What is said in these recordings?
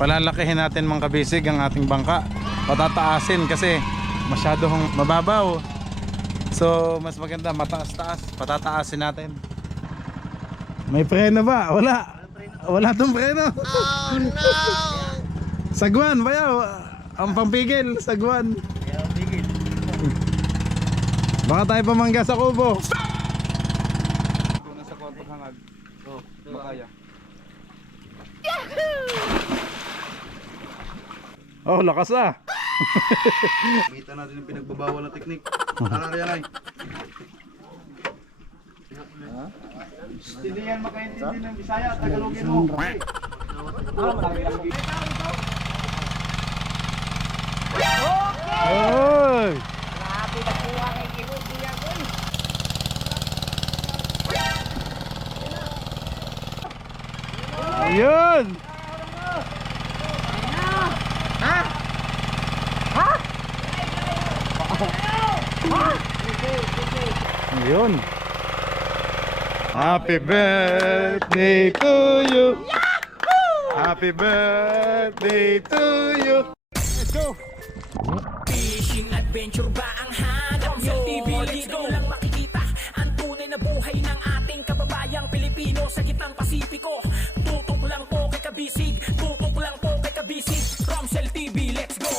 Palalakihin natin mga kabisig ang ating bangka. Patataasin kasi masyadong mababaw. So mas maganda mataas-taas. Patataasin natin. May preno ba? Wala. Wala tong preno. Oh no. Sagwan bayaw. Ang pampigil, sagwan. Baka tayo pamangga sa kubo. Nasa kubo hangad. Oh, makaya. Oh, lakas ah. Kita natin yung pinagbabawal na teknik. Tara yan ay. Hindi yan makaintindi ng Bisaya at Tagalogin mo. Oy! Grabe na kuha kay Kibubiya ko. Ayun! Ha? Ha? Ayun! Happy birthday to you! Happy birthday to you! Let's go! Fishing adventure ba ang hanap nyo? TV dito lang makikita ang tunay na buhay ng ating kababayang Pilipino sa gitnang Pasipiko. Tutok lang po kay Kabisig, tutok lang po kay Kabisig. Romsel TV, let's go!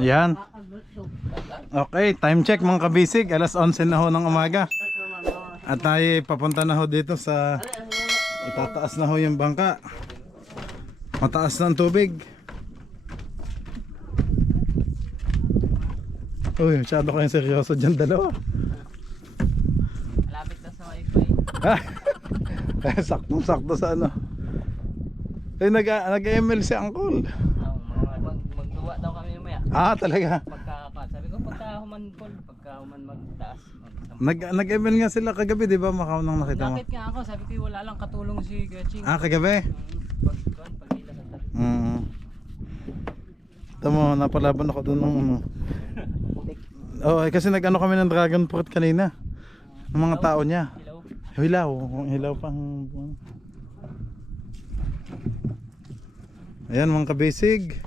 Ayan. Okay, time check mga kabisig. Alas 11 na ho ng umaga. At tayo papunta na ho dito sa itataas na ho yung bangka. Mataas na ang tubig. Uy, masyado kayong seryoso dyan dalawa. Malapit na sa wifi. Saktong-sakto sa ano. Eh, nag-ML si Uncle. Magduwa daw kami mamaya. Ah, talaga. Sabi ko pagka human magtaas. Nag-ML nga sila kagabi, di ba? Makaunang nakita mo. Nakit nga ako, sabi ko wala lang katulong si Gaching. Ah, kagabi? Pagkila sa tabi. Tama, napalaban ako doon ng ano. Oh, kasi nag-ano kami ng Dragon Fruit kanina. Ng mga tao niya. Hilaw. Hilaw pang. Ayan mga kabisig.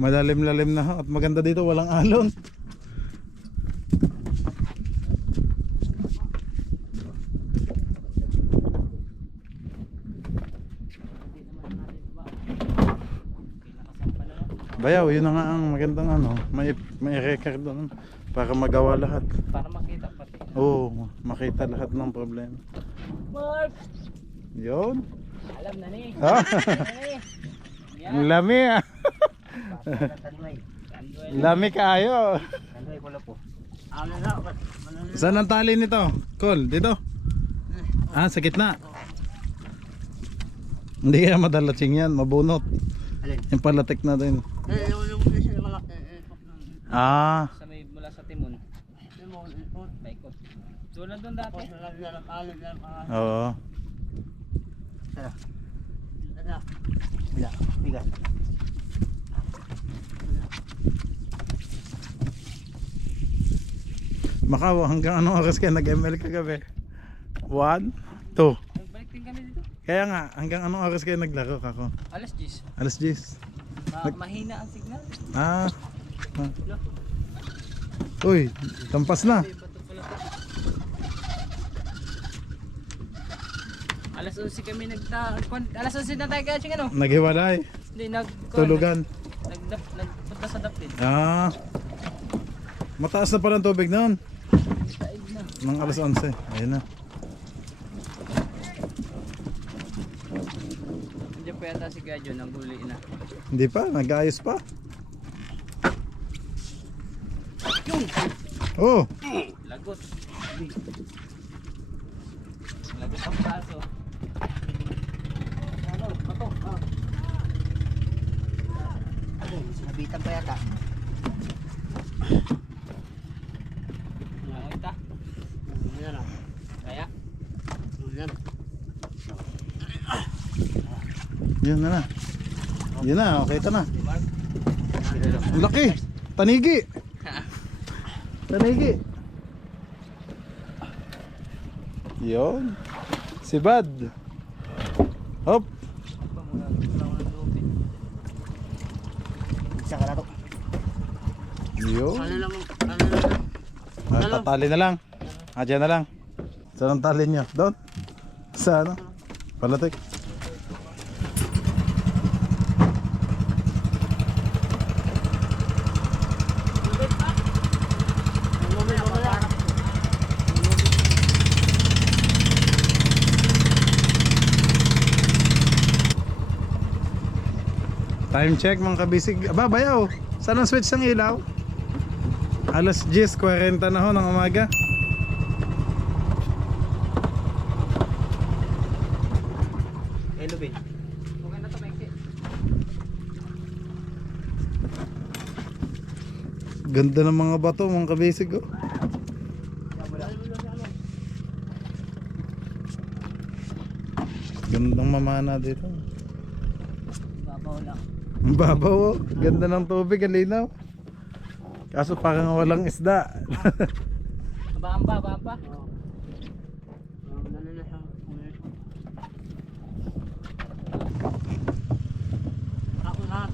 Malalim-lalim na ho. At maganda dito, walang alon. Bayaw, yun na nga ang magandang ano, may record doon para magawa lahat. Para makita pati. Oo, makita lahat ng problema. Mark! Yun. Alam na ni. Ha? Ang lami ah. Lami kayo. Saan ang tali nito? Col, dito? Ah, sa gitna. Hindi kaya madalatsing yan, mabunot. Yung palatik na din. Ah. Sa may mula sa timon. Baikot. Tulad doon dati. Oo. Makaw, hanggang anong oras kayo nag-ML kagabi? 1, 2. Nagbalik din kami dito. Kaya nga, hanggang anong oras kayo naglaro kako? Alas 10. Alas 10. Mahina ang signal. Ah. Uy, tampas na. Alas 11 kami alas 11 na tayo Gaching ano? Naghiwalay. Hindi Tulugan. Nagpunta sa dapit. Ah. Mataas na pala ang tubig noon. Saig na. Nang alas 11. Ayun na. Hindi pa yata si Gadyo nang huli na. Hindi pa, nag-aayos pa. Oh. Lagot. Lagot ang braso. Ano? Bato. Ano? Sinabitan pa yata. Nakita? Yan ah. Kaya? Yan. Yun na na. Yun na, okay ito na. Ang laki. Tanigi. Tanigi. Yun. Si Bad. Hop. Isa ka na to. Yun. Ano lang? Tatali na lang. Dyan na lang. Saan ang tali nyo? Doon? Sa ano? Palatik. Time check mga kabisig. Aba, bayaw. Saan ang switch ng ilaw? Alas 10:40 na ho ng umaga. Hello, Ben. Maganda to, Mike. Ganda ng mga bato mga kabisig oh. Gandang mamana dito. Babaw lang. Ang babaw oh. Ganda ng tubig, ang linaw. Kaso parang walang isda. Bamba. Ako na.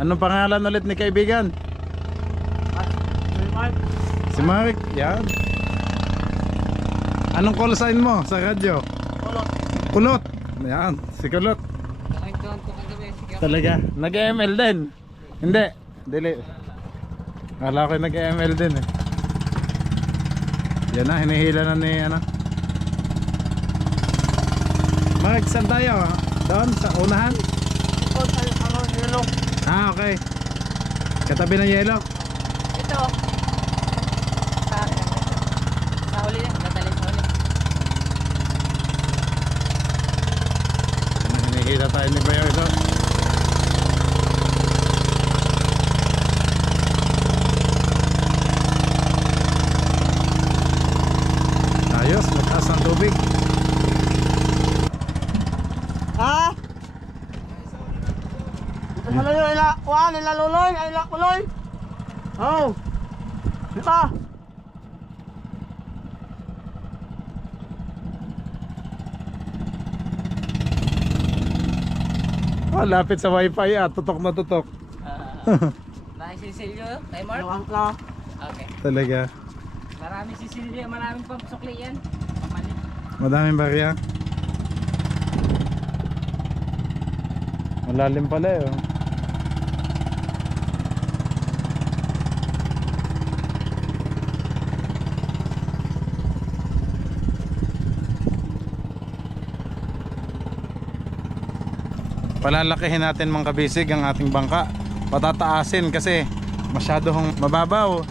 Anong pangalan ulit ni kaibigan? Si Mark, yan. Anong call sign mo sa radyo? Kulot. Yan, si Kulot. Nakakituan ko kagabi. Sige. Talaga, nag-ML din. Hindi, dili. Akala ko nag-ML din eh. Yan na, hinihila na ni ano. Mark, saan tayo? Doon, sa unahan? Ah, okay. Katabi ng yelo. Ito. Sa huli na. Dadalhin sa huli. Hinihila tayo ni Bayo ito. Ayos, mataas ang tubig. Ha? Ano yung ilaluloy? Ay ilakuloy? Oh. Ito. Oh, lapit sa wifi ah, tutok na tutok. Dahil sisilyo, timer? Okay. Talaga. Maraming sisilyo, maraming pampasukli yan. Pamalit. Madaming barya. Malalim pala eh. Oh. Palalakihin natin mga kabisig ang ating bangka. Patataasin kasi masyadong mababaw.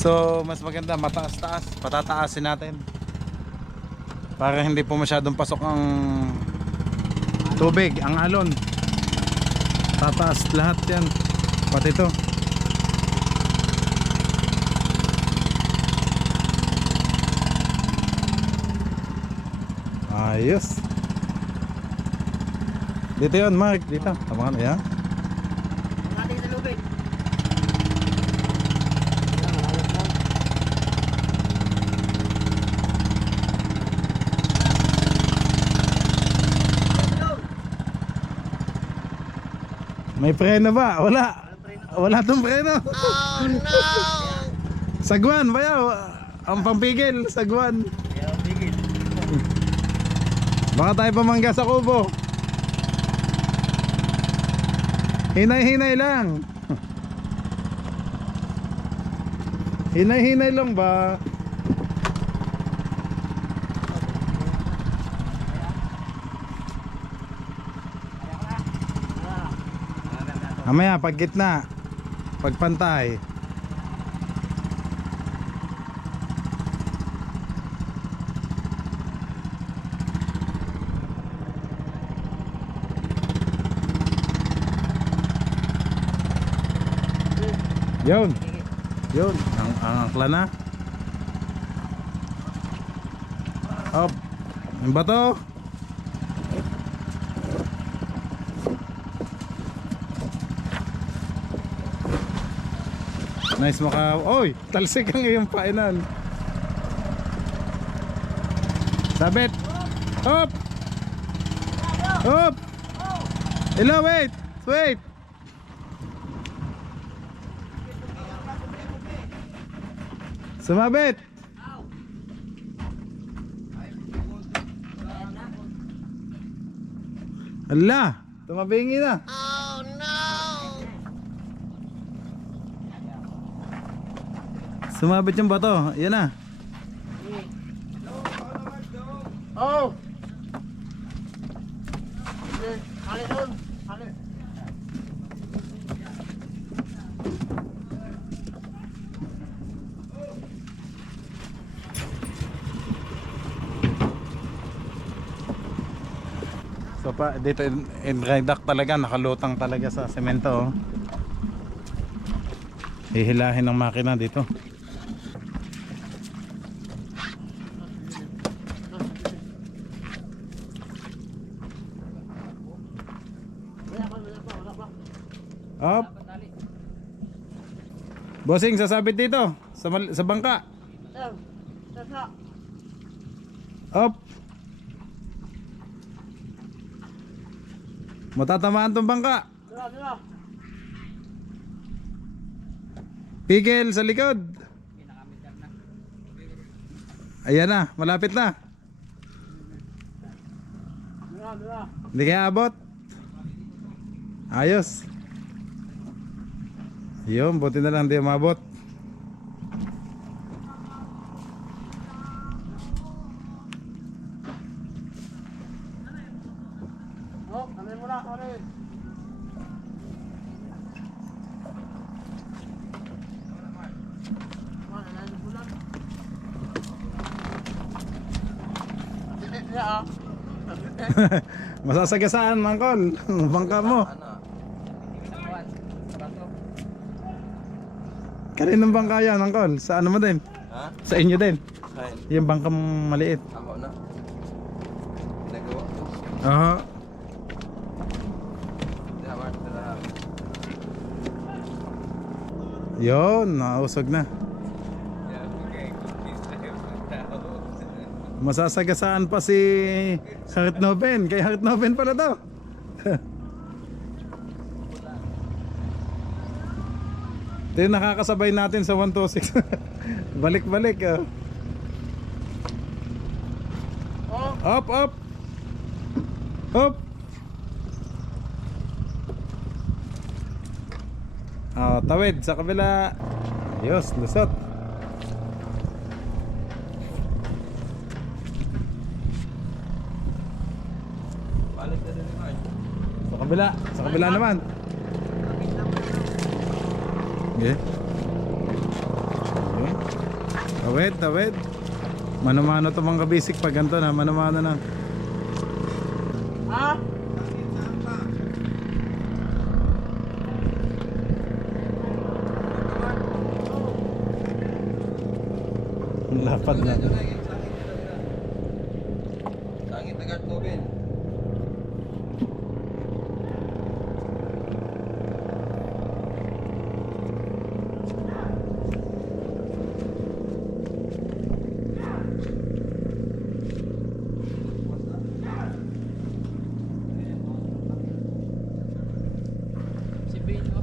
So mas maganda mataas-taas. Patataasin natin para hindi po masyadong pasok ang tubig, ang alon. Tataas lahat yan. Pati ito. Ayos. Dito yun, Mark. Dito. Tama ka na yan. Natin sa lubid. May preno ba? Wala. Wala tong preno. Oh no. Sagwan, bayaw. Ang pampigil, sagwan. Baka tayo pamangga sa kubo. Hinay-hinay lang. Hinay-hinay lang ba? Mamaya pag gitna, pag pantay. Yun. Yun, ang angkla na. Up. Yung bato. Nice maka... Oy! Talsik ang iyong painan. Sabit! Hop! Hop! Hello, wait! Wait! Sumabit! Ala! Tumabingi na! Sumabit yung bato. Yan na. Oh! Hali doon! Hali! So pa dito in dry dock talaga, nakalutang talaga sa semento. Oh. Hihilahin ng makina dito. Up. Bossing, sasabit dito sa bangka. Up. Matatamaan tong bangka. Pigil sa likod. Ayan na, malapit na. Hindi kaya abot. Ayos. Yun, buti na lang di umabot. Oh, kami muna, kami! Masasagasaan, Mangkol. Bangka mo. Kaninong bangka yan, Mangkol? Sa ano mo din? Ha? Sa inyo din? Kain. Yung bangka maliit. Tama na. Pinagawa ko. Oo. Tama na. Yun, nakausog na. Masasagasaan pa si Hartnoven. Kay Hartnoven pala to. Ito yung nakakasabay natin sa 126. Balik-balik. Up, up. Up. Oh, tawid sa kabila. Ayos, lusot. Balik na rin naman. Sa kabila naman. Okay. Okay. Tawid, tawid. Mano-mano to mga kabisik pag ganito na, mano-mano na. Ha? Lapad na. Sangit agad ko, Ben. Si Bino.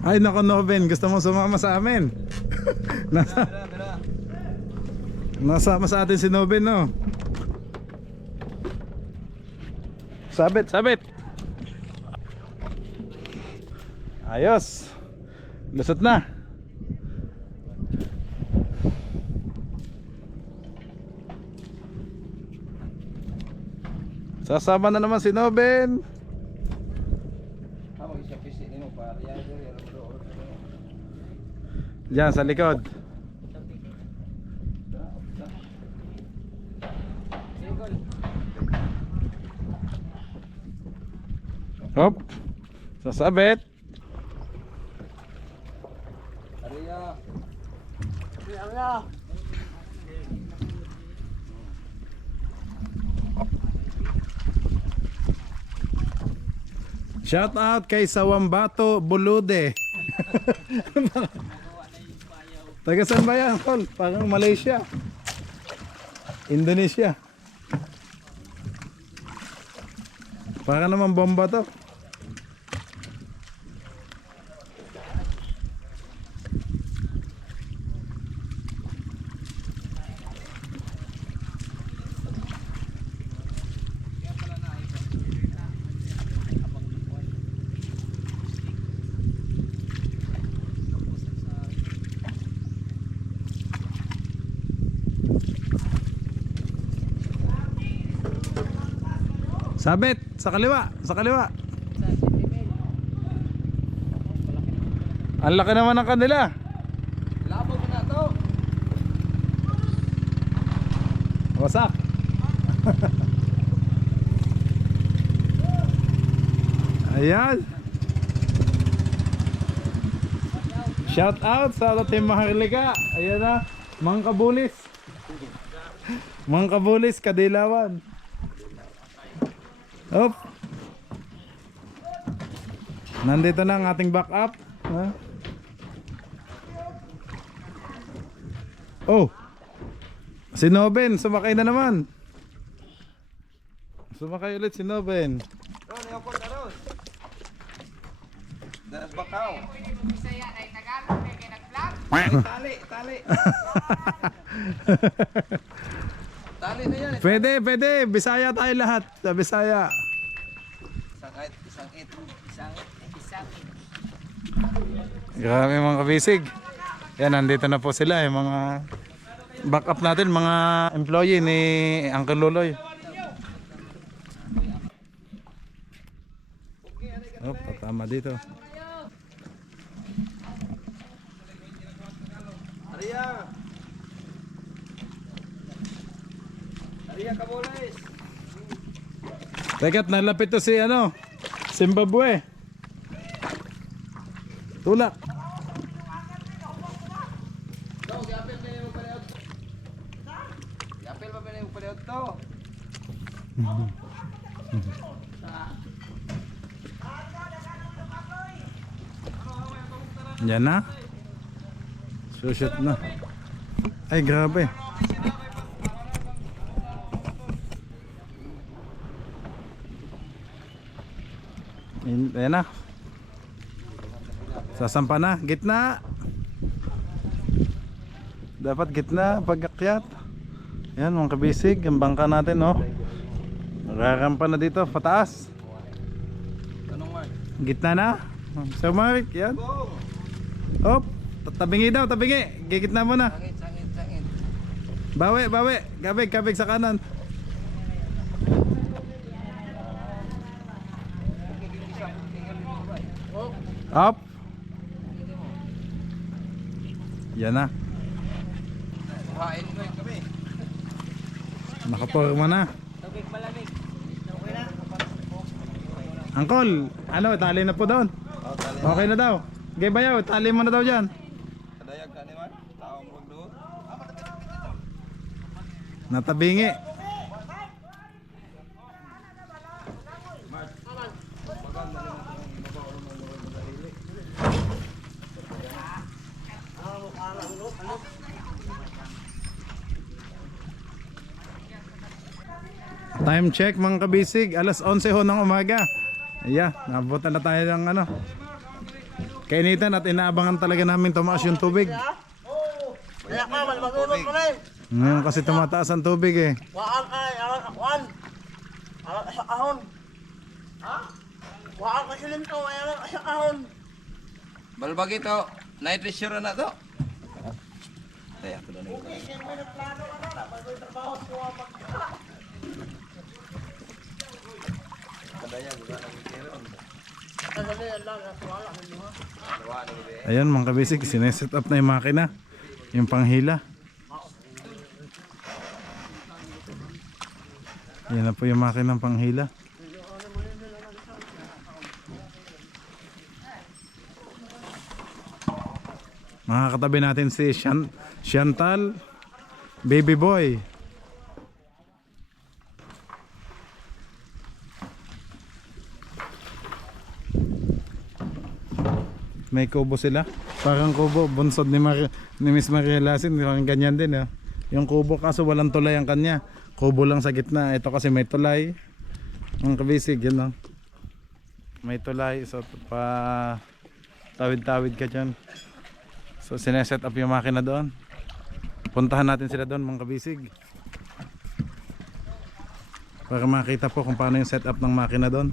Ay nako Noven, gusto mo sumama sa amin? Nasama sa atin si Noven, no? Sabit, sabit. Ayos. Lusot na. Sasama na naman si Noven. Diyan sa likod. Hop. Sasabit. Ariya. Ariya. Shout out kay Sawambato Bulude. Taga saan ba yan, Tol? Parang Malaysia. Indonesia. Parang naman bomba to. Sabit sa kaliwa, sa kaliwa. Ang laki naman ng kanila. Labog na to. Wasak. Ayan. Shout out sa Team Maharlika. Ayan na, Mang Kabulis. Mang Kabulis, Kadilawan. Op. Nandito na ang ating backup. Ha? Oh. Si Noben, sumakay na naman. Sumakay ulit si Noben. Ron, iyapon na ron. Danas bakaw. Tali, tali. Tali na yan. Pwede, pwede. Bisaya tayo lahat. Sa Bisaya. Isang it. Grabe mga kabisig. Yan, nandito na po sila. Yung mga backup natin, mga employee ni Uncle Loloy. Oh, patama dito. Aria. Aria Kaboles. Teka't nalapit to si ano, Zimbabwe. Tulak. Yapil pa yung paliot to. Yan na. Sushoot na. Ay, grabe. Ayan na. Sasampa na. Gitna. Dapat gitna pag-akyat. Ayan mga kabisig. Ang bangka natin, no? Nararampa na dito. Pataas. Gitna na. Sir Mark, yan. Op. Tabingi daw, tabingi. Gigitna mo na. Sangit. Bawi, bawi. Kabig, kabig sa kanan. Up. Yan na. Kuhain ko yung kami. Nakaporma na. Tubig malamig. Angkol, ano, tali na po doon. Oh, tali. Okay na daw. Gay bayaw, tali mo na daw dyan. Kadayag ka ni man. Taong wag doon. Natabingi. Time check mga kabisig, alas 11 ho ng umaga. Ayan, nabutan na tayo ng ano, kainitan at inaabangan talaga namin tumaas yung tubig. Kaya ka, malibagulog ka rin. Ngayon kasi tumataas ang tubig eh. Waan ay, alang akwan. Alang sa kahon. Ha? Waan ka silim to, ay alang sa kahon. Balbag ito. Night resure na to. Ay, ako na nito. Ayan mga kabisig, sineset up na yung makina, yung panghila. Yan na po yung makina ng panghila. Mga katabi natin si Chantal, Baby Boy. May kubo sila. Parang kubo, bunsod ni Miss Maria Lasin. Parang ganyan din. Yung kubo kaso walang tulay ang kanya. Kubo lang sa gitna. Ito kasi may tulay. Ang kabisig, yun. May tulay. So, pa tawid-tawid ka dyan. So, sineset up yung makina doon. Puntahan natin sila doon, mga kabisig. Para makita po kung paano yung setup ng makina doon.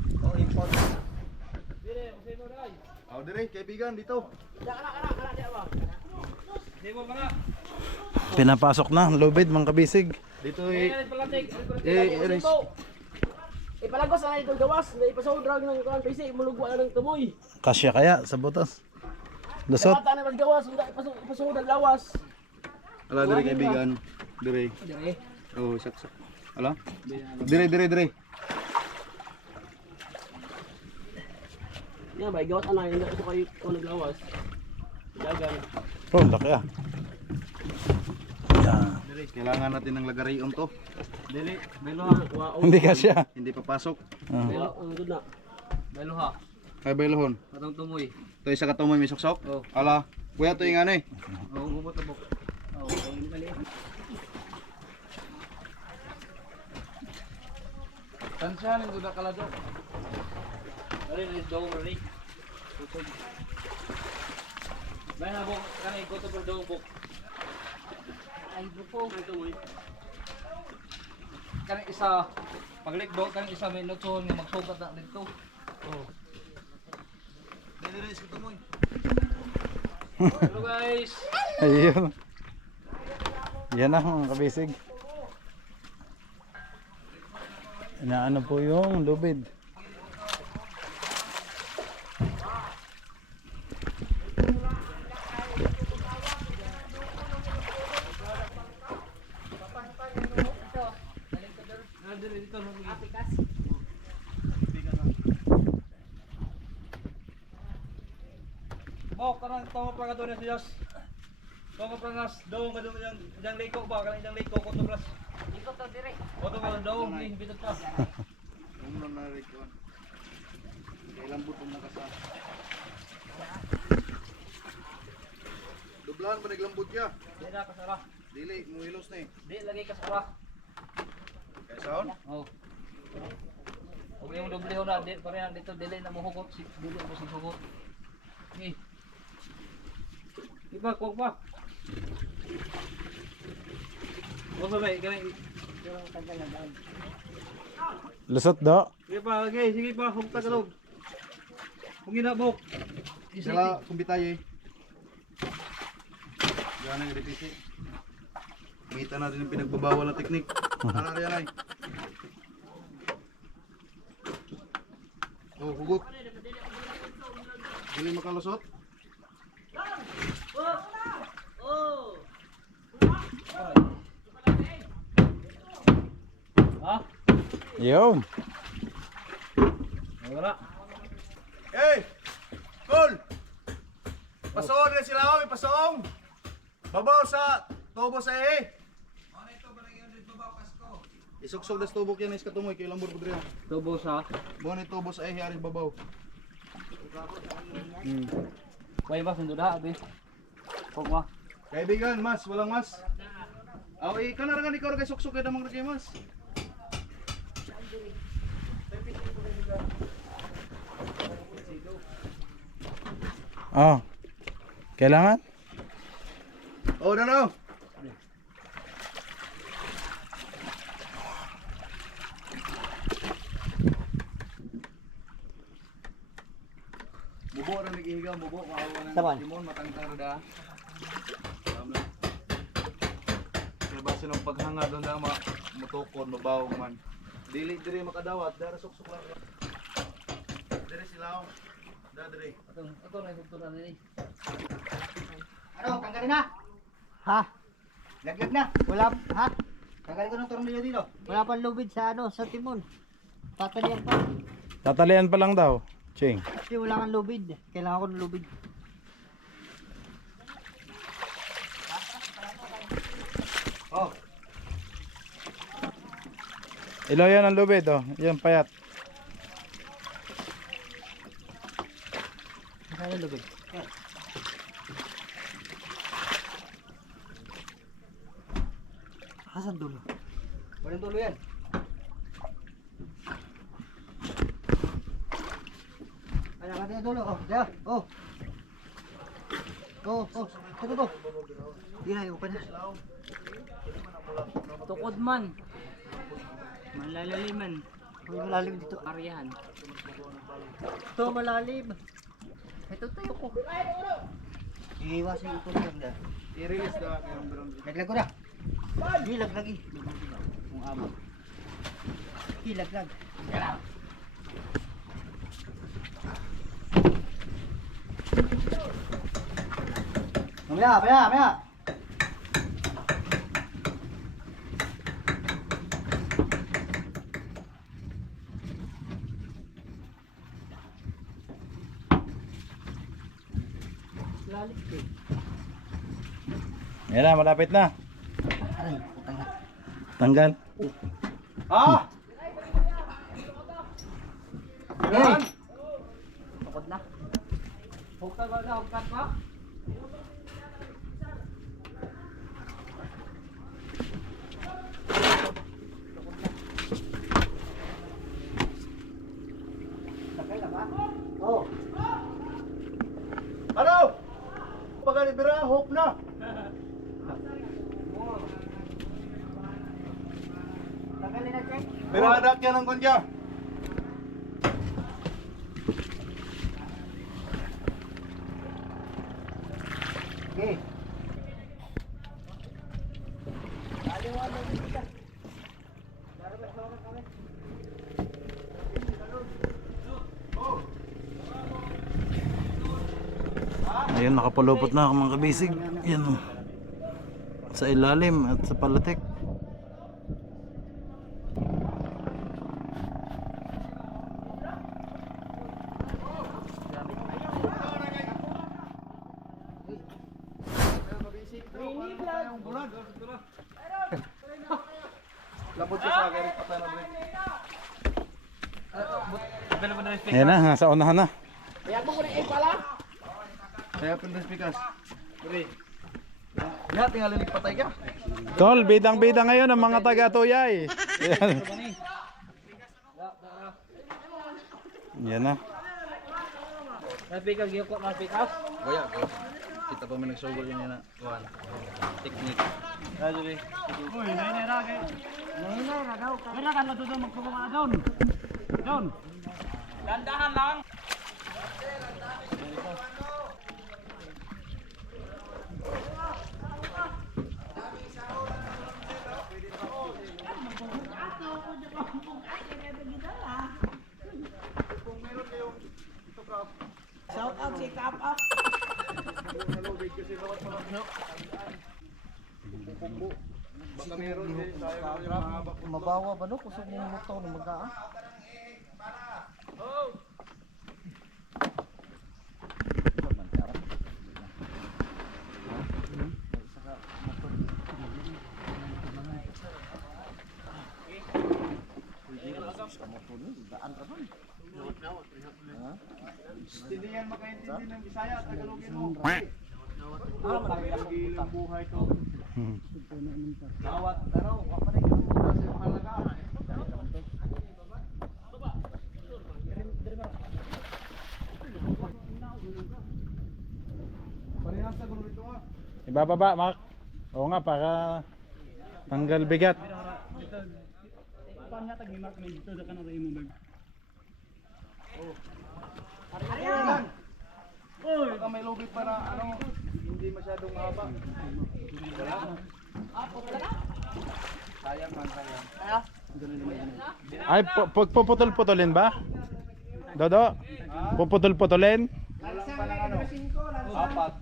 Oh, dire, kaibigan, dito. Pinapasok na, lubid, mga kabisig. Dito Ipalagos na ito gawas, na ipasodrag ng kuan PC, mulugwa na ng tumoy. Kasya kaya sa butas. Lusot. Mata na maggawas, ipasodrag lawas. Ala, dire, kaibigan. Dire. Dire. Oh, sak. Ala? Dire. Yan ba, gawat anay, hindi ko kayo kung naglawas. Dagan. Oh, laki ah. Yan. Kailangan natin ng lagarion to. Dili, beloha, wao. Hindi kasya. Hindi papasok. Belo, ang doon na. Beloha, Ay, baylohon. katong tumoy. Ito isa katumoy may suksok. Oh. Ala, kuya to yung ano eh. Oo, bubot-bubok. Oo, hindi kali. Tansyan, hindi na kalado. Dali, let's go, ready. Tutog. May nabok, kanay, go to for the book. Ay, buko. Ay, tumoy. Kanay isa, paglikdo, kanay isa may nutson nga magsugat na dito. Oh. Dire, isa katumoy. Hello guys. Ayun. Yan na mga kabisig. Inaano po yung lubid. Bok, karang tama pa ka doon na siyas. Tama pa nga doon ka doon yung liko ba? Karang yung liko ko to plus. Liko to dire. O to ka doon, bitot pa. Umulan na rin ko. Kailan butong na kasa. Dublahan ba naglambot ya? Di na kasara. Dili, muhilos na eh. Di lagi kasara. Kaya saan? Oh. Huwag yung doble ho na, parehan dito, dili na muhugot, dili mo si hugot. Okay. Iba, kuwag pa. Huwag pa ba, ganay. Lusot do. Sige pa, okay, sige pa, huwag ta kalog. Huwag ginabok. Sila, kumbitay eh. Diyan ang repisi. Kita natin yung pinagbabawal na teknik. Ano yan ay? Oh, hugot. Dili makalusot. Ha? Yun. Wala. Hey! Cool! Pasoon rin sila kami, pasoong! Babaw sa tubo sa eh! Isuksok das tubok yan is katumoy, kailang burbo dito. Tubo sa. Buwan ni tubo sa eh, haring babaw. Way ba, sundo na, abi. Huwag ma. Kaibigan, mas, walang mas. Aw, ka na rin ikaw rin suksok kayo namang rin mas. Oh. Kailangan? Oh, no. Bubo rin nag-ihigaw, bubo. Makawa na ng limon, matangtang rin da. Kaya ba sinong paghanga doon na matukon, mabaw man. Dili makadawat, dara suksok lang. Dere silaw. Dere. Ito na, ito na rin. Ano, tanggalin na? Ha? Laglag na? Wala, ha? Tanggalin ko ng tornilyo dito. Wala pang lubid sa ano, sa timon. Tatalian pa. Tatalian pa lang daw. Ching. Kasi wala kang lubid. Kailangan ko ng lubid. Oh, Ilaw yan ang lubid oh. Yan payat. Ano lubid? Asan dulo? Walang dulo yan. Ay, nakati na dulo. Oh, diyan. Oh. Oh, oh. Ito. Hindi na, open na. Tukod man. Malalaliman. May malalim dito. Arihan. Ito, malalim. Ito tayo ko. Iiwasin ito lang na. I-release na kayong drone. Laglag ko na. Hindi, laglag eh. Kung amo. Hindi, laglag. Mamaya. Yan na, malapit na. Aray, putang na. Tanggal. Ah! Hey! Tukod na. Hukad ba na? Hukad pa? Oh, Ano? Pagalibira, hope na. tagalin na check. Biradak yan ang kundya. Okay. Ayun, nakapulupot na ako mga kabisig. Yan o. Sa ilalim at sa palatek. Labot siya sa akin, patay na break. Ayan na, nasa unahan na. Kaya pindas pikas. Lahat tinggal linig patay ka. Tol, bidang-bida ngayon ang mga taga-tuyay. Yan. Yan na. Napikas, giyok ko napikas. Goya, kita pa may nagsugol yun na. Kuhan. Technique. Uy, nainera kay. Nainera daw. Kaya kan na doon magpapama doon. Doon. Landahan lang. Shout out si Tap Up. Baka meron din tayo. Mabawa ba no? Kusog mong motor na mag-aa? Hindi yan makaintindi ng Bisaya at Tagalogin mo. Ang buhay to. Bawat araw, kapanig ang bukas yung halaga. Parehas sa gulo ito ah. Ibababa, Mark. Oo nga, para tanggal bigat. Paano nga tag ni Mark dito sa kanang imo bag. Baka may lubid para ano, hindi masyadong mahaba. Sayang man, sayang. Ay, puputol-putulin ba? Dodo? Puputol-putulin? Walang pa ng ano, apat.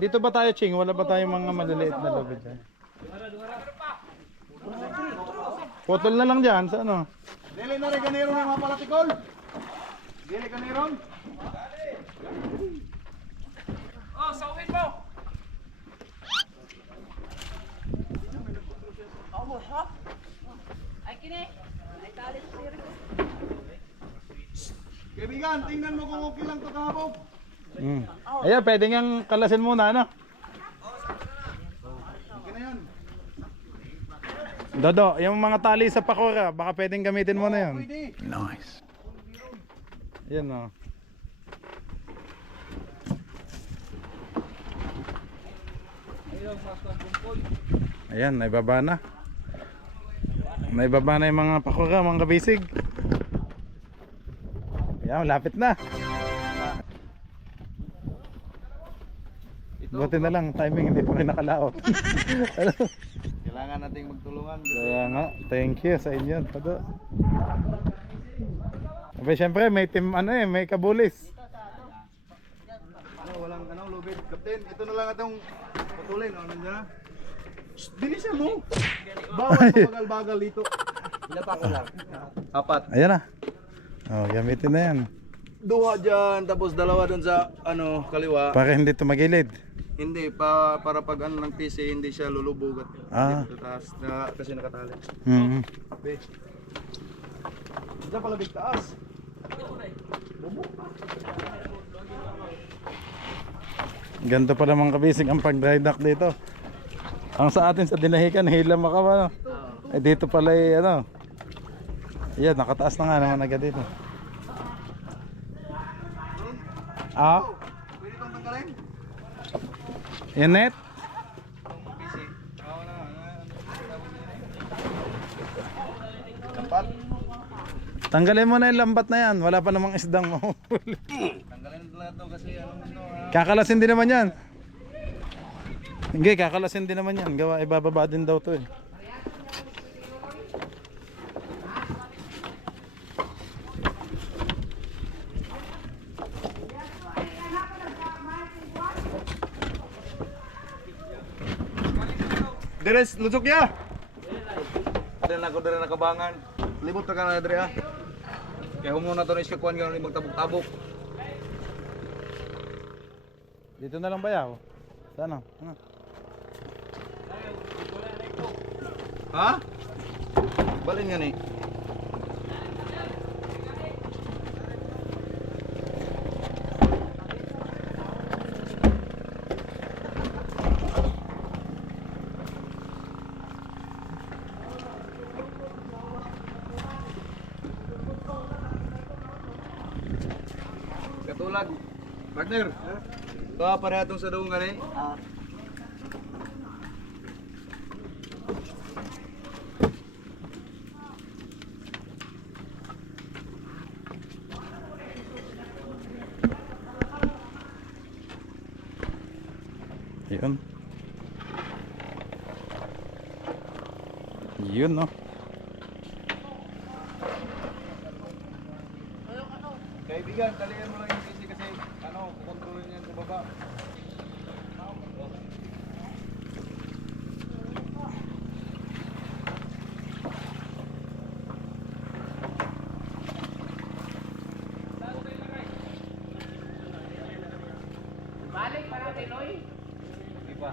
Dito ba tayo, Ching? Wala ba tayong mga maliliit na lubid? Putol na lang dyan, sa ano? Dili na rin ganiro ng mga palatikol. Dili ganiron. Oh, sawin mo. Ay kini. Ay tali sa siri. Kaibigan, tingnan mo kung okay lang to kahapon. Ayan, pwede ngang kalasin muna, ano? Okay na yan. Dodo, yung mga tali sa pakura, baka pwedeng gamitin mo na yun. Pwede. Yan o. Ayan, naibaba na. Naibaba na yung mga pakura, mga kabisig. Ayan, lapit na. Buti na lang, timing hindi pa rin nakalaot. Kailangan nating magtulungan. Kaya nga, thank you sa inyo. Todo. Abay, syempre may team ano may kabulis. Walang lubid. Kapten, ito na lang atong putulin. Nandiyan na. Shh, bilisan mo. Bawal mabagal-bagal dito. Ilan pa ko lang? 4. Ayan na. Oh, gamitin na yan. Duha dyan, tapos dalawa dun sa kaliwa. Para hindi tumagilid. Hindi, para pag ng PC, hindi siya lulubog at dito taas kasi nakatali. Okay. Diyan pala big taas. Ganito pala mga kabisig ang pag-dry dock dito. Ang sa atin sa Dinahican, hilam ka ba? No? Eh dito pala ayan, nakataas na nga naman agad dito. Pwede itong tanggalin? Yan net? Lambat. Tanggalin mo na yung lambat na yan. Wala pa namang isdang mahuli. Tanggalin ito lang ito kasi Kakalasin din naman yan. Hindi, kakalasin din naman yan. Gawa, ibababa din daw to eh. Deres, lusok ya! Din ako dire nakabangan. Libot na ka na dire ha. Kaya humo na to na iskakuan gano'n magtabok-tabok. Dito na lang ba yaw? Sana? Ha? Balin nga ni. Katulag. Partner. Ito parehatong sa doong gani. Yun. Yun no. Kaibigan, talihan mo lang yung PC kasi kukontrolin yan sa baba. Balik para Pinoy. Okay pa.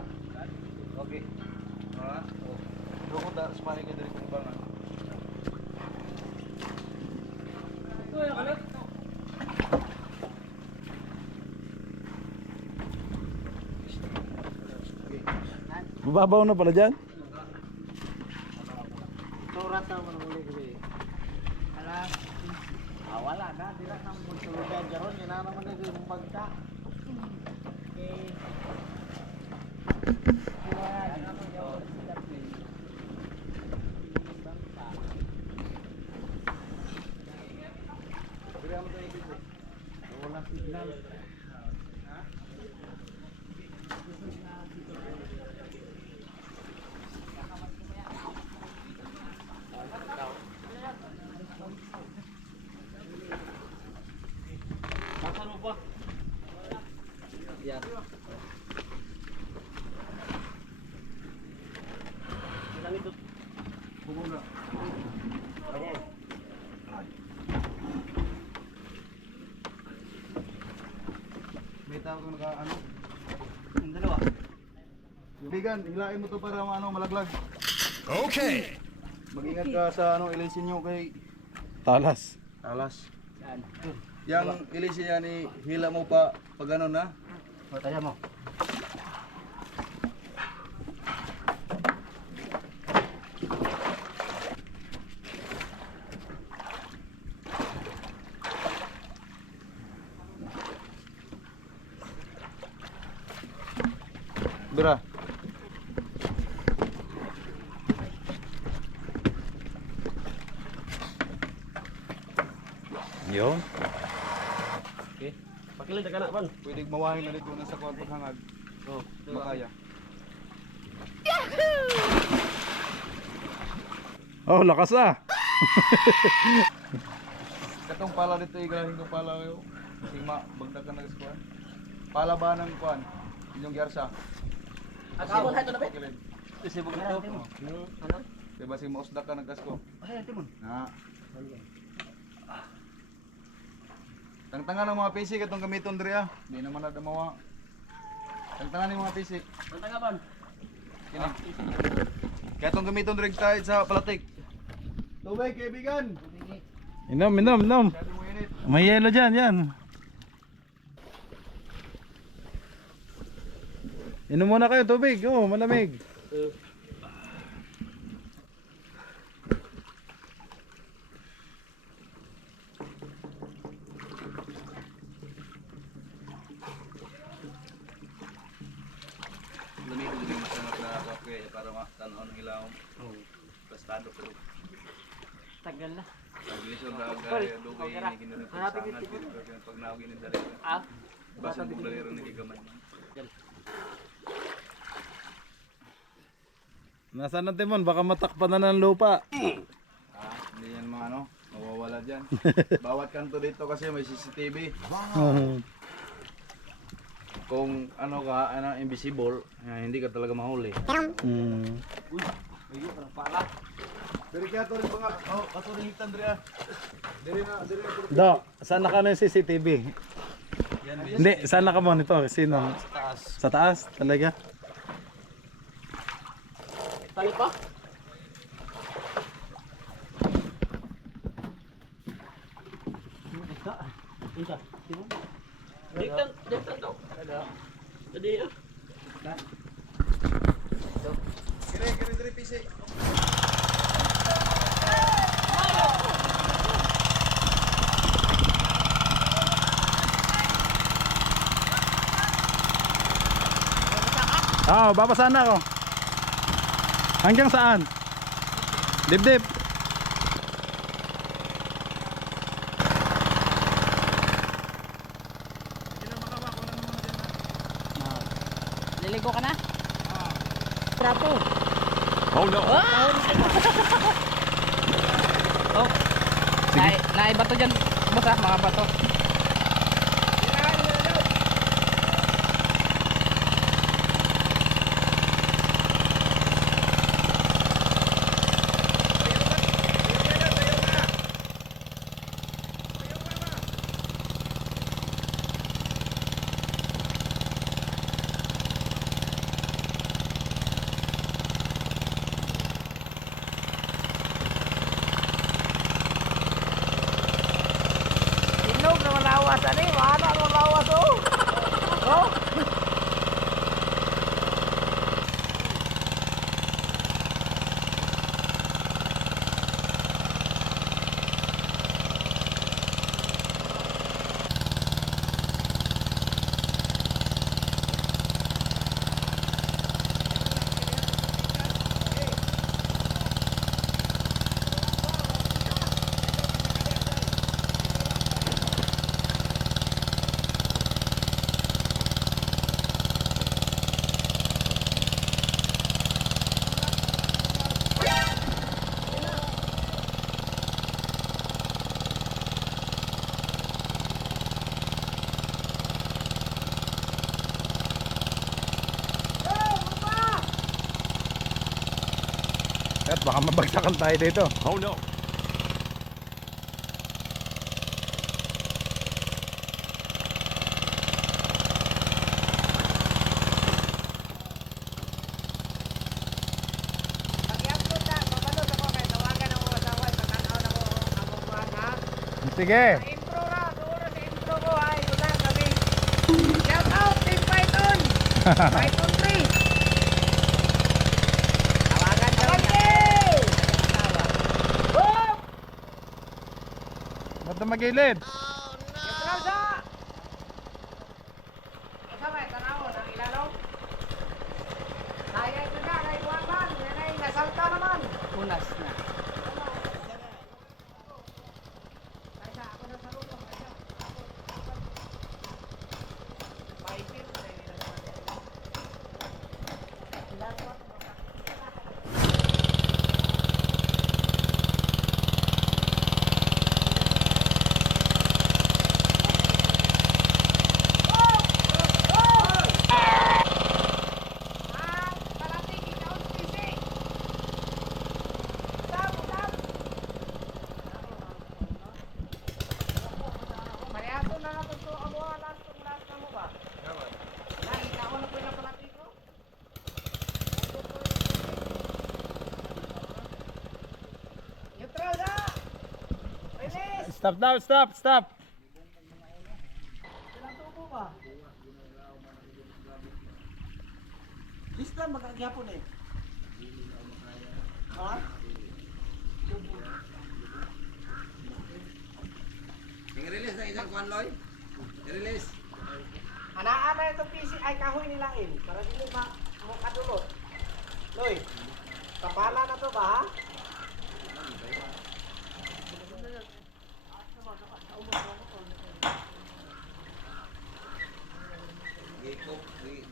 Okay. Ha? Doon ko da, sumali ka dito ng bangan. Mababaw na pala dyan. Tura sa manuli kasi. Alam. Wala na. Dila nang magtulugan dyan. Yan na naman na yung pagka. Okay. Wala signal. May tao kung yung dalawa. Bigan, hilain mo to para malaglag. Okay. Mag-ingat ka sa ilensin nyo kay Talas. Talas. Yang ilisi niya ni hila mo pa pag ano na. O, tala mo. Bira. Yun. Pakilid ka na ban. Pwede mawahin na dito na sa kuwan paghangad. Oh, makaya. Oh, lakas ah. Katong pala dito igahin kong pala kayo. Kasi bagdag ka na sa kuwan. Pala ba ng kuwan? Inyong gyarsa. Akawon ha ito na ba? Kasi bugod to. Ano? Diba si mausda ka ng kasko? Ay, Timon. Na. Tangtangan ang mga pisik itong gamiton diri ah. Di naman na damawa. Tangtangan ang mga pisik. Tanga ban. Kini. Kaya itong gamiton diri tayo sa palatik. Tubig kaibigan. Inom, inom, inom. Masyado mo init. May yelo dyan, yan. Inom muna kayo tubig. Oh, malamig. Lamig din mo sa mga kape para matanaw ng ilaw. Bastado pero Tagal na. paglisod na agay dugay ni ginulit sa sangat pag naugin ni dali. Ah. Basta mo dali ron nagigamay. Nasaan na Timon? Baka matakpan na ng lupa. Ah, hindi yan mga ano, mawawala dyan. Bawat kanto dito kasi may CCTV. Kung ano ka, invisible, hindi ka talaga mahuli. Hmm. Pero kaya to rin mga, kato rin hitan diri ah. Diri na. Do, saan na ka na yung CCTV? Hindi, saan na ka mo nito? Sino? Sa taas. Sa taas? Talaga? Tayo pa? Isa. Diktan daw. Tadi ya. Kiri diri pisik. Oo, babasaan na ako. Hanggang saan? Dibdib. Liligo ka na? Prato. Oh no. Oh. Naibato dyan, boss ah, mga bato. Inog na malawas, ano eh, mana na malawas oh. Oh. At baka mabagsakan tayo dito. Oh no. Sige. Intro na, siguro si Right on three. Tawagan daw niya. Whoop! Ba't na magilid? Neutral sa! Kasama, tanaw, nang ilalaw. Kaya ito na, kay Juan, yan ay nasalta naman. Unas na. Stop now, stop. Lista magkagyapon eh. Ha? I-release na isang kuwan, Loy. I-release. Hanaan na itong PC ay kahoy nilain para dili makadulot. Loy, kapala na to ba ha?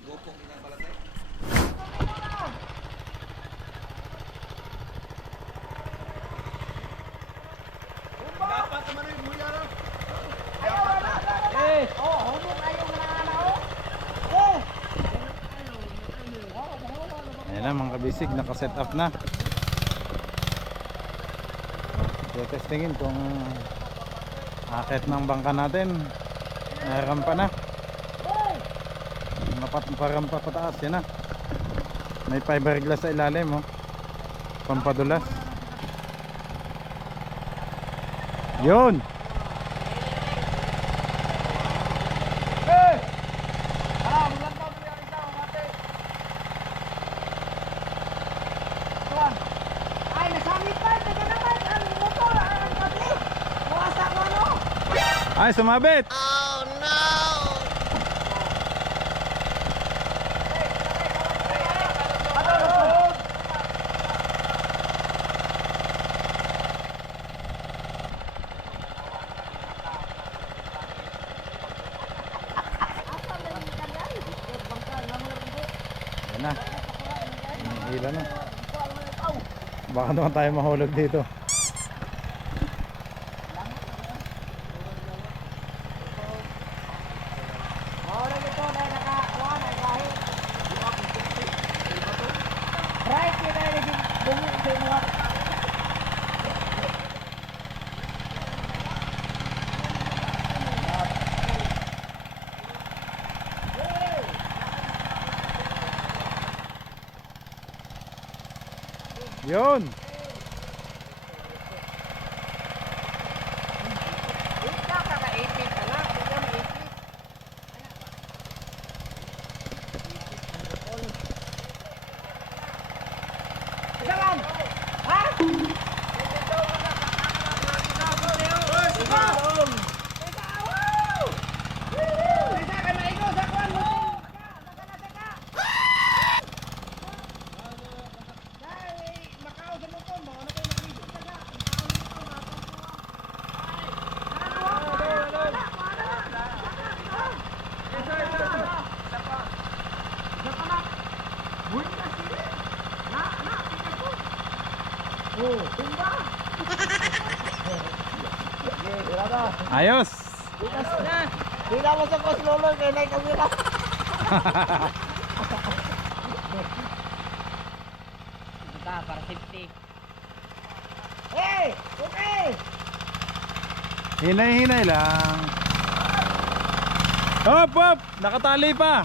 Gopok inyang balatay. Ayan na mga kabisig, naka-set up na. Testingin kung akit ng bangka natin. Rampa na. Parampa pataas, yan na. May fiberglass sa ilalim, oh. Pampadulas. Yun. Ay, nasangit pa! Teka naman! Ang motor! Ang kabli! Buwasak mo ano? Ay, sumabit. Yan na. Hila na. Baka naman tayo mahulog dito. Mahulog ito na nakakuha na kahit. Right, yun ay naging bungi sa mga. Yun. Ikaw kaka-ipit ka na. Ikaw ma-ipit. Isa lang! Ha? Isa ka na ikaw sa kwan mo! Macau sa motor mo, ano kayo nakikita ka? Ayos. Hindi mo sa koslolol kaya na kamera. Para safety. Hey! Okay! Hinay-hinay lang. Hop, hop! Nakatali pa.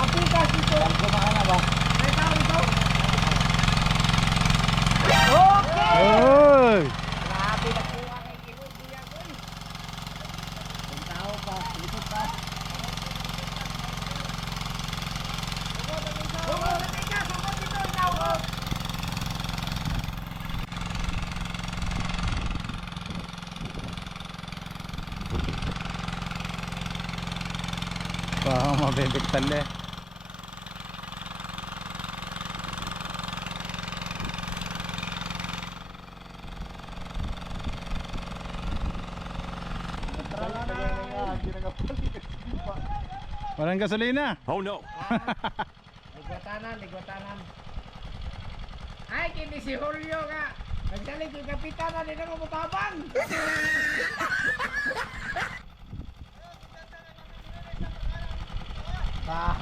Apikas ito. Kumakan na ba? May tao ito? mabibigtal eh. Walang gasolina. Oh no. Ligwatanan. Ay, kini si Julio nga. Nagsalig yung kapitan na din ako mutabang. Na.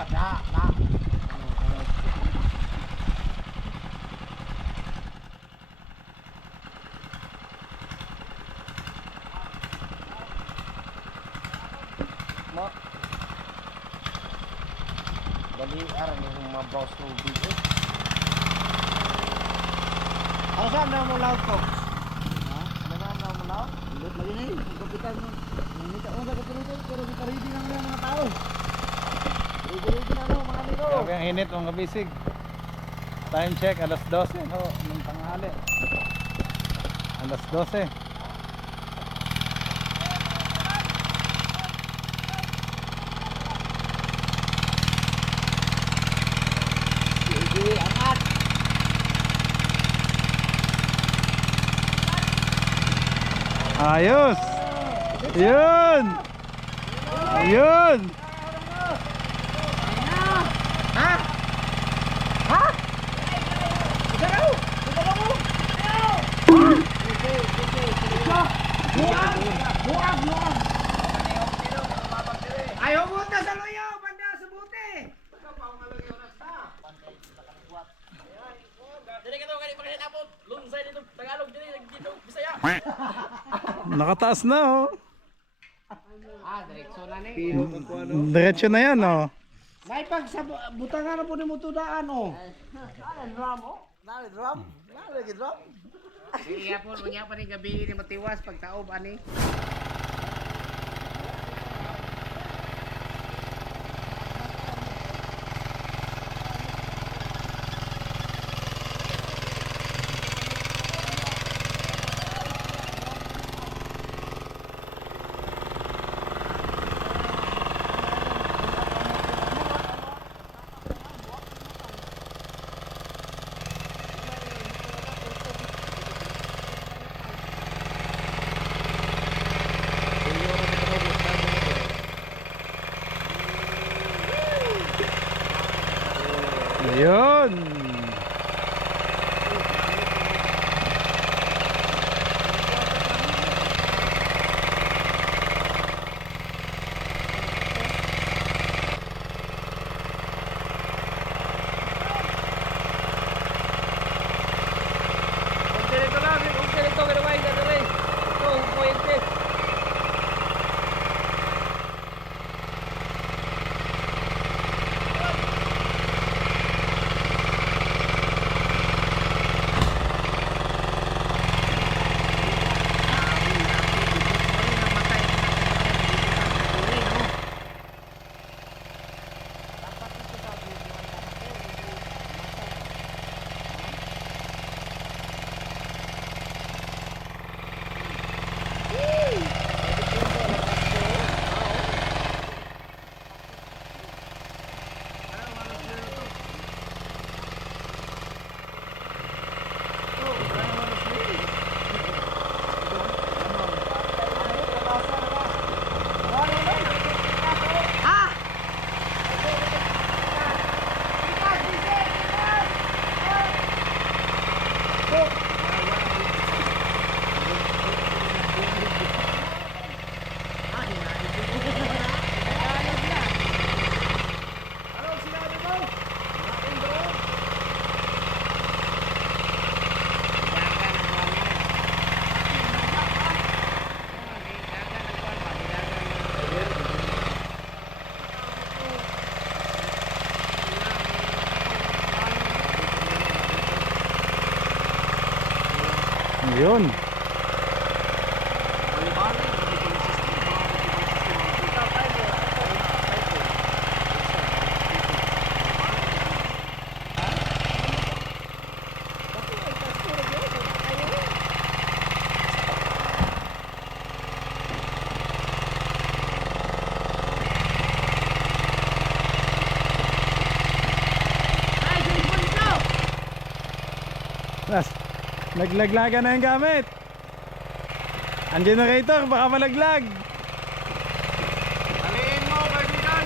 Dali ar ni mabaws ng bigo. Ano saan na mo laut ko? Ha? Ano saan na mo laut? Lut lagi ni, ang kapitan mo. Hindi ka unsa ka pero di ready na mga tao. Ready na mga amigo. Grabe ang init mga kabisig. Time check, alas 12 no, ng tanghali. Alas 12. Sige, angat. Ayos! Yun! Yun! Ha? Ha? Galaw! Galaw! Buang! Ayaw mo na sa loyo! Banda sa buti! Nakataas na oh. Diretso na ni. Diretso na yan oh. May pag sa butangan na po ni mo tudaan oh. Sige po, unya pa ni gabi ni matiwas pag taob ani. Ayun! Yun. Naglaglagan na yung gamit. Ang generator baka malaglag. Aliin mo, kaibigan!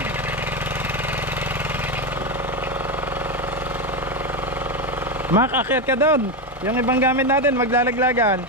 Mak, akyat ka doon. Yung ibang gamit natin maglalaglagan.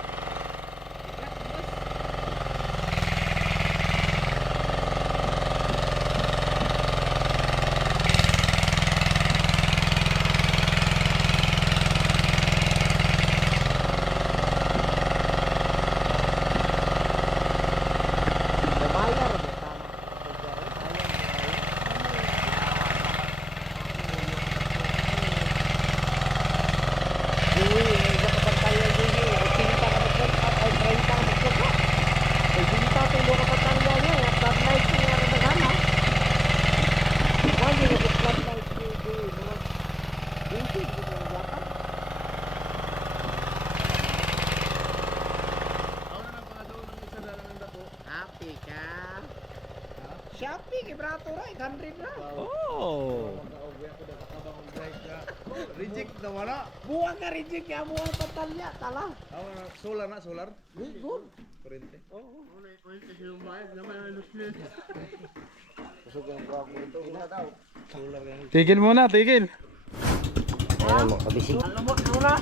Shopee, kibrato ra, 800 na. Oh. Reject na wala. Buwang ka reject ya, buwang patalya, tala. Solar na, solar. Good. Kurente. Tigil muna, tigil. Lumot muna.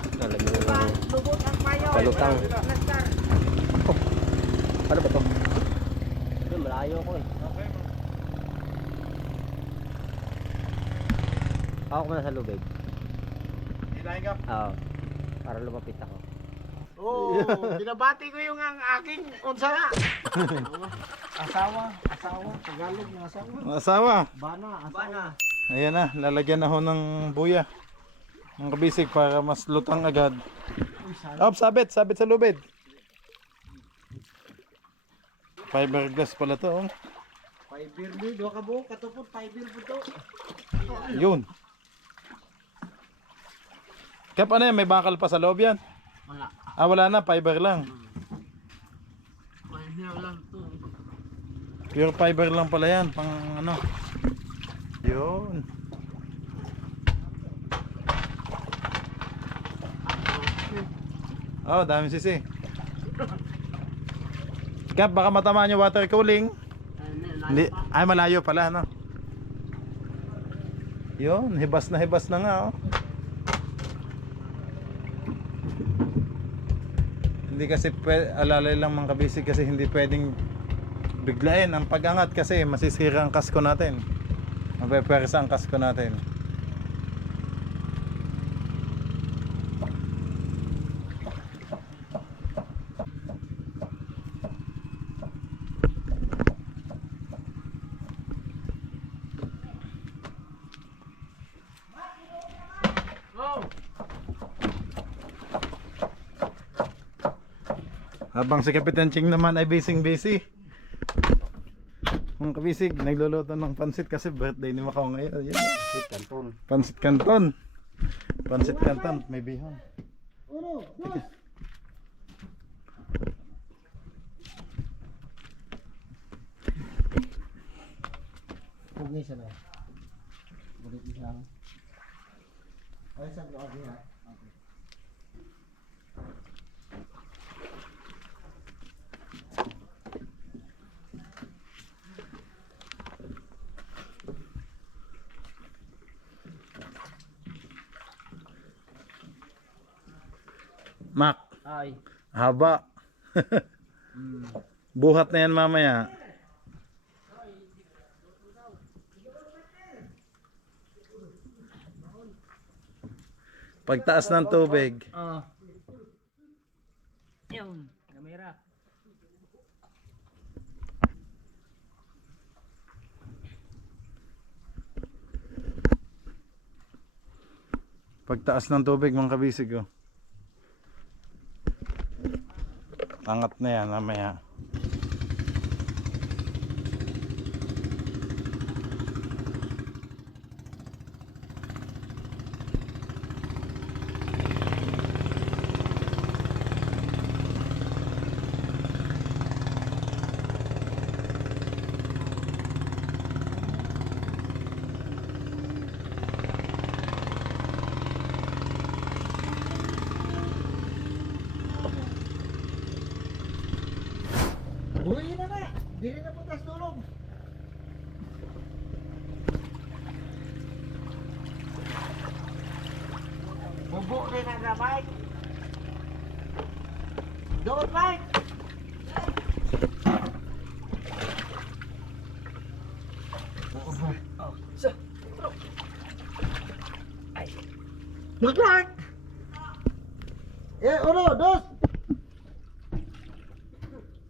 Lubot ang mayo. Kalutang. Ano ba to? Malayo ko eh. Ako muna sa lubid. Ilahin ka. Oo. Para lumapit ako. Oh, binabati ko yung ang aking unsara. Asawa, Tagalog ng asawa. Asawa. Bana. Ayan na, lalagyan na ho ng buya. Ang kabisig para mas lutang agad. Sabit sa lubid. Fiberglass pala to. Oh. Fiber ni, do ka buo, katupod fiber po to. Yun. Kap ano yan, may bakal pa sa loob yan? Wala. Wala na, fiber lang. Fiber lang to. Pure fiber lang pala yan, pang ano. Yun. Oh, dami sisi. Kap, baka matamaan yung water cooling. Hindi, ay malayo pala, no? Yun, hibas na nga, oh. Hindi kasi alalay lang mga kabisig kasi hindi pwedeng biglain ang pag-angat kasi masisira ang kasko natin. Mapepersa ang kasko natin. Habang si Kapitan Ching naman ay busy. Mga kabisig, nagluluto ng pansit kasi birthday ni Macau ngayon. Yan. Pansit Canton. Pansit Canton, may bihon. Sige. Pugni siya na. Bulit siya. Ay, sa vlog niya. Okay. Mac, Ay. haba. Buhat na yan mamaya. Pagtaas ng tubig. Yun. Kamera. Pagtaas ng tubig mga kabisig, oh. Angat na yan mamaya. Uy na na. Dili na putas dulong. Bubo rin ang Mike. Doon, Mike. Look like. Uno, dos.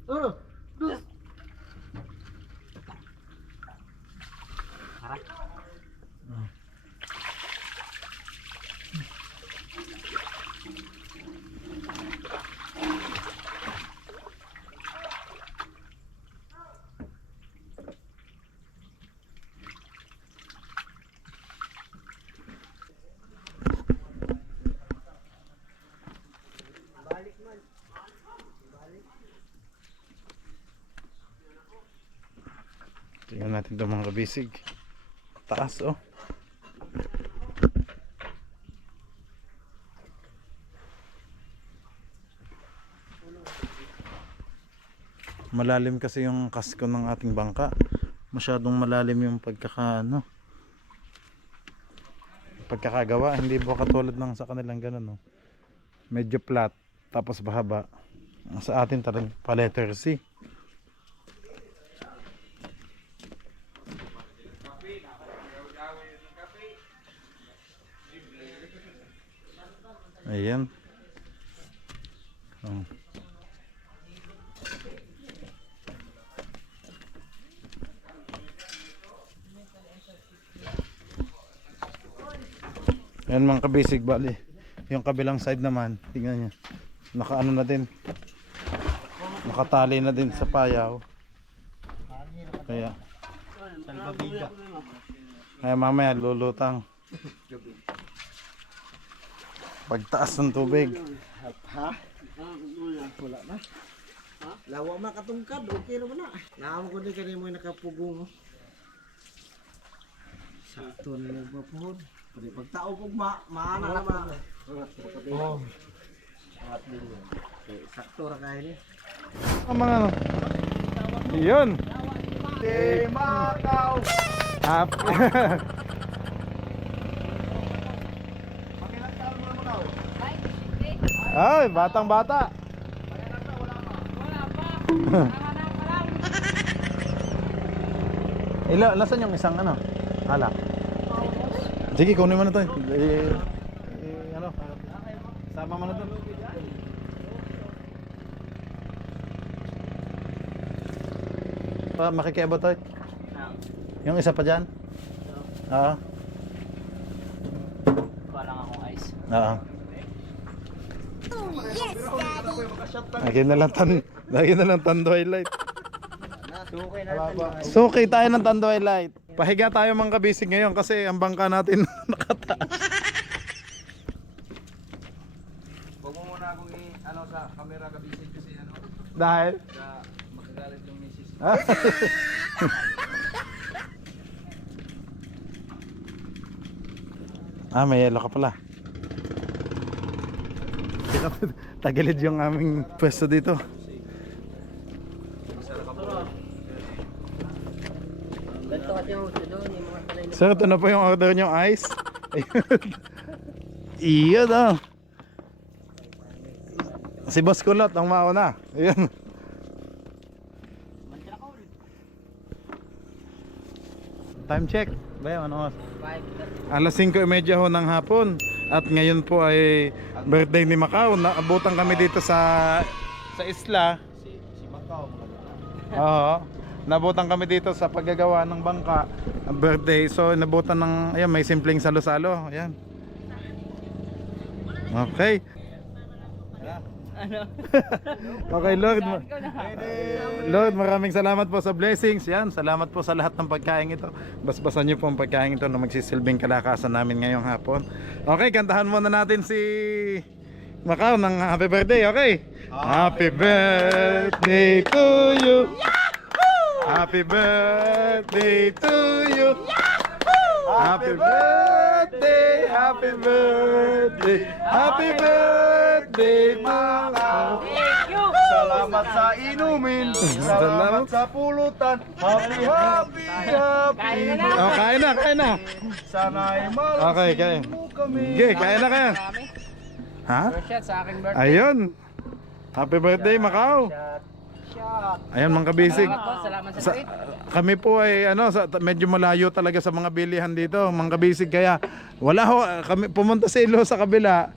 Uno, dos. Tingnan natin ito mga kabisig. Taas oh. Malalim kasi yung kasko ng ating bangka. Masyadong malalim yung pagkakagawa. Hindi po katulad ng sa kanilang ganun oh. Medyo flat tapos bahaba. Sa atin talagang pa letter C. Ayan. Oh. Ayan mga kabisig, bali. Yung kabilang side naman, tingnan nyo. Nakaano na din. Nakatali na din sa payaw. Kaya mamaya lulutang. Pagtaas ng tubig. Ha? Wala na. Lawa man katungkad, okay naman na. Naam ko din kanimo nakapugong. Sakto na nagpapuhon. Pwede pagtao pag maana naman. Oh. Sakto ra kaya ni. Ang mga ano. Yun. Di Macau. Ay, batang bata. Nasaan yung isang ano? Alak. Sige, kunin mo na to. Ano? Sama mo na to. Makikiabo to. Yung isa pa dyan? Oo. Walang akong ice. Oo. Lagi na lang Tanduay Light. Suki tayo ng Tanduay Light. Pahiga tayo mga kabisig ngayon kasi ang bangka natin nakataas. Huwag mo muna akong sa camera kabisig kasi Dahil? makagalit yung misis. May yelo ka pala. Tagilid yung aming pwesto dito. Sir, ito na po yung order nyo, ice. Iyon oh. Si Boss Kulot ang mauna. Ayun. Time check. Bayo, ano? Alas 5:30 ho ng hapon. At ngayon po ay birthday ni Macau. Naabutan kami dito sa isla. Si Macau. Oo. Nabutan kami dito sa paggagawa ng bangka. Ang birthday. So nabutan ng ayan, may simpleng salo-salo. Ayan. Okay. Okay, Lord. Lord, maraming salamat po sa blessings. Yan, salamat po sa lahat ng pagkain ito. Basbasan niyo po ang pagkain ito na magsisilbing kalakasan namin ngayong hapon. Okay, kantahan muna natin si Macau ng happy birthday, okay? Happy birthday to you. Happy birthday to you. Happy birthday, happy birthday, happy birthday, Macau. Salamat Salamat sa inumin. Salamat sa pulutan. Happy, happy, happy. Oh, kain na, kain na. Sana'y Okay, kain. mo kami. Okay, kain na kayo. Ha? Shot sa aking birthday. Ayun. Happy birthday, Macau. Ayan, mga kabisig. Salamat sa treat. Kami po ay medyo malayo talaga sa mga bilihan dito, mga kabisig, kaya wala ho kami pumunta sa ilo sa kabila.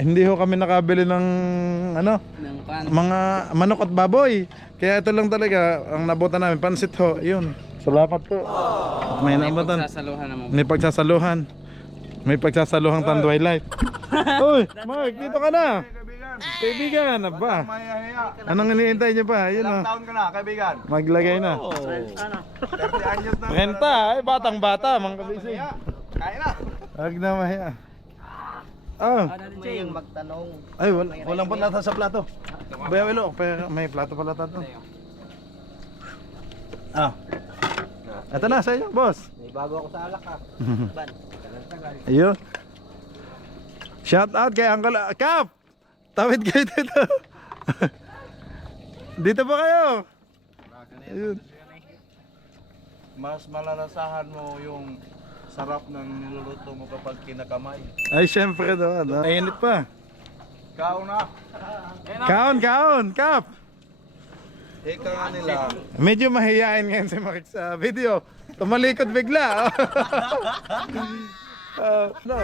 Hindi ho kami nakabili ng mga manok at baboy. Kaya ito lang talaga ang nabutan namin, pansit ho. Yun. Salamat po. May nabutan. May pagsasaluhan. May pagsasaluhang Tanduay Light. Uy, Mark, dito ka na. Kaibigan, ba? Anong iniintay niyo pa? Ayun Ilang oh. taon ka na, kaibigan? Maglagay na. 30 anyos na. Renta, ay batang bata, mga kabisig. Kain na. Wag na mahiya. Oh. May magtanong. Ay, walang panlata sa plato. Baya Wilo, may plato pala tato. Ah. Ito na sa iyo, boss. May bago ako sa alak ha. Ban. Ayun. Shout out kay Uncle Cap. Tawid kayo dito. Dito pa kayo. Ayun. Mas malalasahan mo yung sarap ng niluluto mo kapag kinakamay. Ay, syempre doon. Mainit pa. Kaon na. Kaon, Cap. Ika nga nila. Medyo mahihain ngayon si Mark sa video. Tumalikod bigla. No.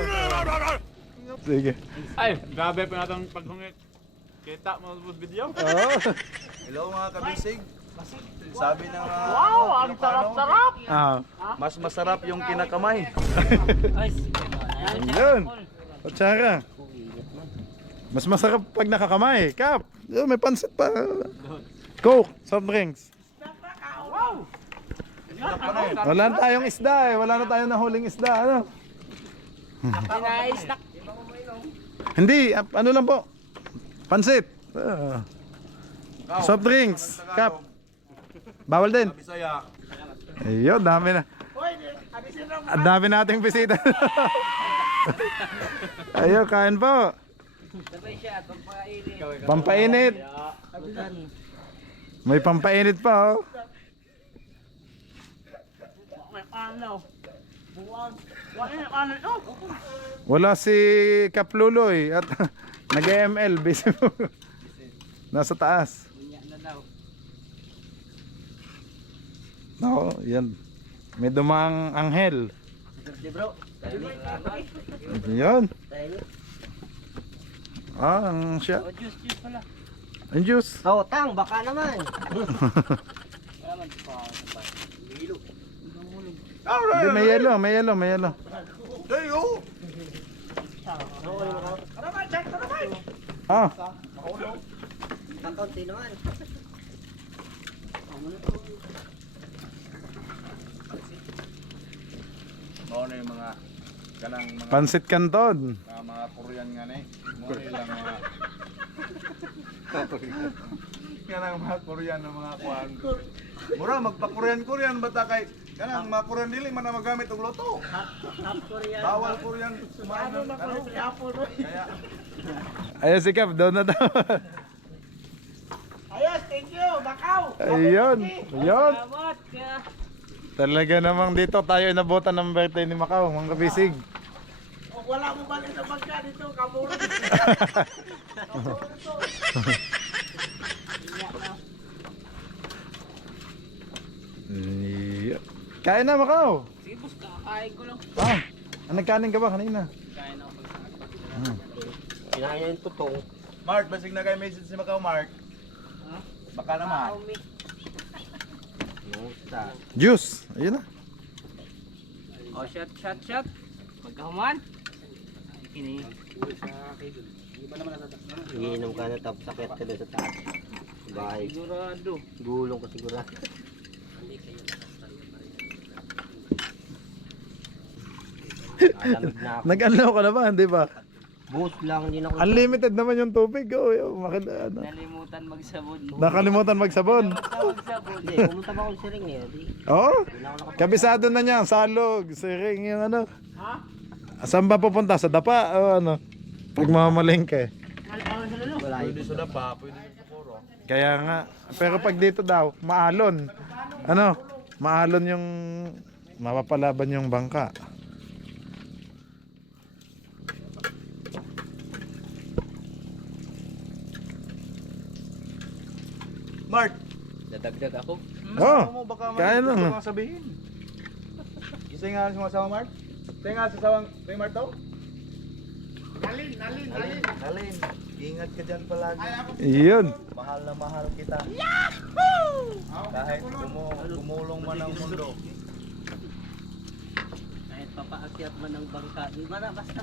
Sige. Ay, grabe pa natin paghungit. Kita mo sa video? Oh. Hello mga kabisig. Sabi ng mga Ang sarap-sarap! Ah. mas masarap yung kinakamay. Ayun. Kutsara. Mas masarap pag nakakamay. Cap. Yun, may pansit pa. Coke, soft drinks. Wala na tayong isda eh. Wala na tayong nahuling isda. Ano? Hindi, ano lang po. Pansit. Soft drinks. Cap. Bawal din. Bisaya. Ayun, dami na. Ang dami nating bisita. Ayun, kain po. Pampainit. May pampainit pa oh. Wala si Kapluloy at nag-ML busy mo. Nasa taas. Nako, yan. May dumang anghel. Yan. Ah, ang siya. Ang juice. Oh, tang, baka naman. Hindi, may yellow. There you go. Ah, Kakunti naman. Mao na yung mga kanang mga pansit canton. mga Korean nga ni. Mo lang mga kanang mga Korean na mga kuan. Mura magpa-Korean bata kay kanang mga Korean dili man na magamit og loto. Bawal Korean sumano na kaya Ayun si Cap, doon na daw. Ayos, thank you, Bakaw. Ayun. Talaga namang dito tayo inabutan ng birthday ni Macau, mga kabisig. Wala mo ba sa bangka dito, kamuro. Iya. Kain na Macau. Sige boss, kakain ko lang. Ah, nagkanin ka ba kanina? Kain ako. Kinain yung tutong. Mark, basig na kay message si Macau Mark. Baka naman. Juice. Ayun na. Oh, shot. Pagkahuman. Kini. Iinom ka na tapos sakit ka doon sa taas. Bahay. Sigurado. Gulong ko sigurado. Alamig na ako. Nag-unlock ka na ba, di ba? Boost lang din ako. Unlimited naman yung tubig. Oh, ano. Nalimutan magsabon. Nakalimutan magsabon. Magsabon. Hindi, pumunta ba ako sa ring eh. Di, Oh, di na ako nakapag- kabisado na niya, salog, siring, yung ano. Saan ba pupunta? Sa dapa o ano? Pag mamamalengke. Wala yun. Pwede sa dapa, pwede sa Puro. Kaya nga, pero pag dito daw, maalon. Ano? Maalon yung mapapalaban yung bangka. Mark, Dadagdag ako. Oh, mo baka kaya lang. mga sabihin. Isa nga si Masawa Mark. Isa nga si Sawang kay Mark daw. Nalin. Ingat ka dyan palagi. Yun. Mahal na mahal kita. Kahit gumulong man ang mundo. Kahit papaakyat man ng bangka, di ba na basta.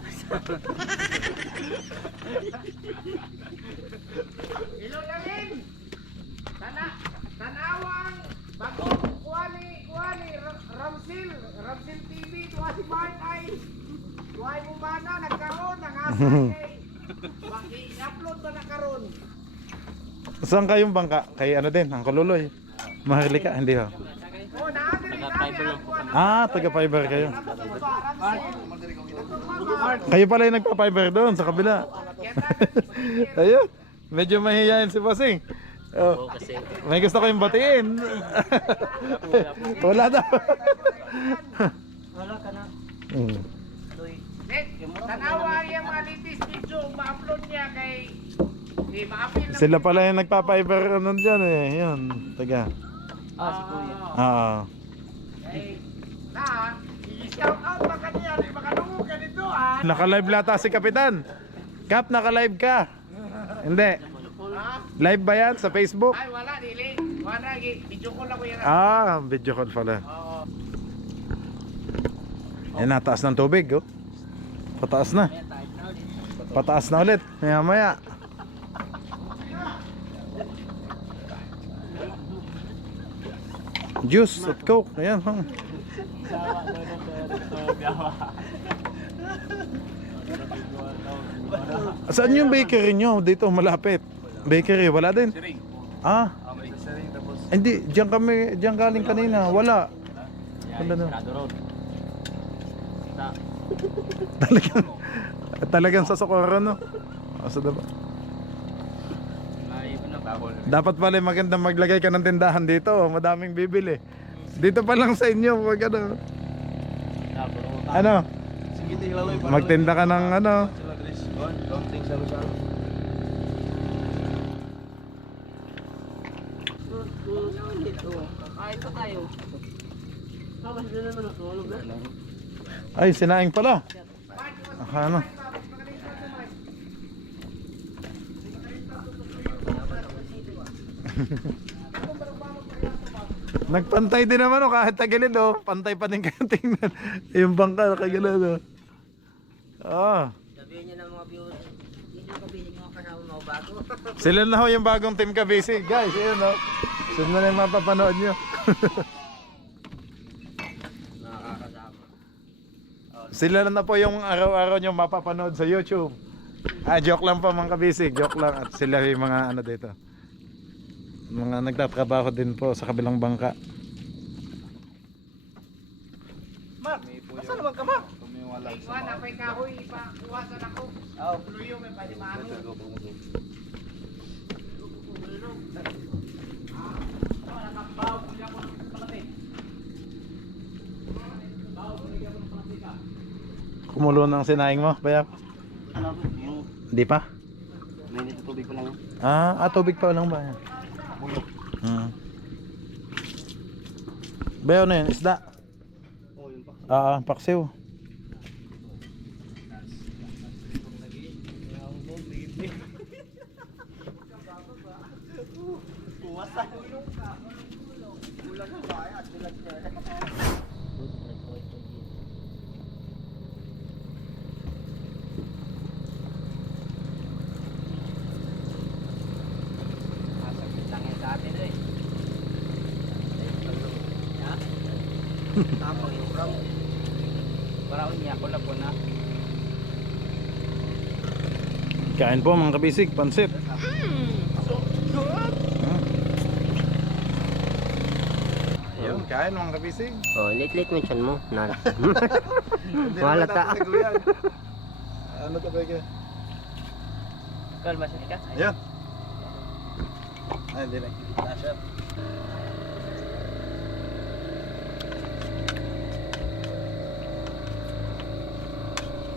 Tanawang bagong kuwali Ramsil TV tuwa si Mark ay tuwa mo ba na nagkaroon ng asa kay i-upload ba na karon. Saan kayong bangka? Kay ano din, ang Kululoy. Maharlika, hindi ho. Oh, naadiri namin Ah, taga-fiber kayo. Kayo pala yung nagpa-fiber doon sa kabila. Ayun, medyo mahihayin si Bossing. Oh, may gusto kayong batiin. Wala daw. Wala ka na. Tanawa yung mga litis video ma-upload niya kay ma-appeal na Sila pala yung nagpa-fiber ano dyan eh. Yun, taga. Si Kuya. Ah, na i-shout out ba kaniya makanungo ka dito naka-live lata si Kapitan. Kap, naka-live ka. Hindi. Live ba yan sa Facebook? ay wala dili wala video call ako yan Ah, video call pala. Yan, nataas ng tubig, oh. Pataas na. Pataas na ulit. Maya maya. Juice at Coke. Ayan, ha. Saan yung bakery nyo? Dito, malapit. Bakery, wala din? Ah, hindi, diyan galing kanina, wala. Wala na. Talagang sa Socorro, no? Asa ba? Dapat pala magandang maglagay ka ng tindahan dito, madaming bibili. Dito pa lang sa inyo, wag ano. Ano? Magtinda ka ng ano? Ay, pa tayo. Tapos na naman ako. Ay, sinaing pala. Ano? Nagpantay din naman, oh, kahit tagilid, oh. Pantay pa din kayo tingnan. Yung bangka nakagilid, oh. Ah. Sabihin niyo ng mga viewers, hindi nyo kabihin mga kasama mo bago. Sila na ho yung bagong Team Kabisi. Guys, yun, oh. Sila na yung mapapanood nyo. Sila na po yung araw-araw nyo mapapanood sa YouTube. Ah, joke lang po mga Kabisi. Joke lang. At sila yung mga ano dito. Mga nagtatrabaho din po sa kabilang bangka. Mark, asa naman ka, Mark? ay wala may kahoy pa kuwasan ako luyo may palimano Kumulo ng sinaing mo, Bayap? Hindi pa? May nito tubig pa lang. Ah, tubig pa lang ba yan? Bayaw na yun, isda. Paksiw. Kain po mga kabisig, pansit. Ayun, kain mga kabisig. Oh, late mo chan mo. Nala. Hindi naman Malata. dapat nagluyan. Ano to ba kayo? Kalma siya ka. Ayun. Ay, hindi lang. Nasher.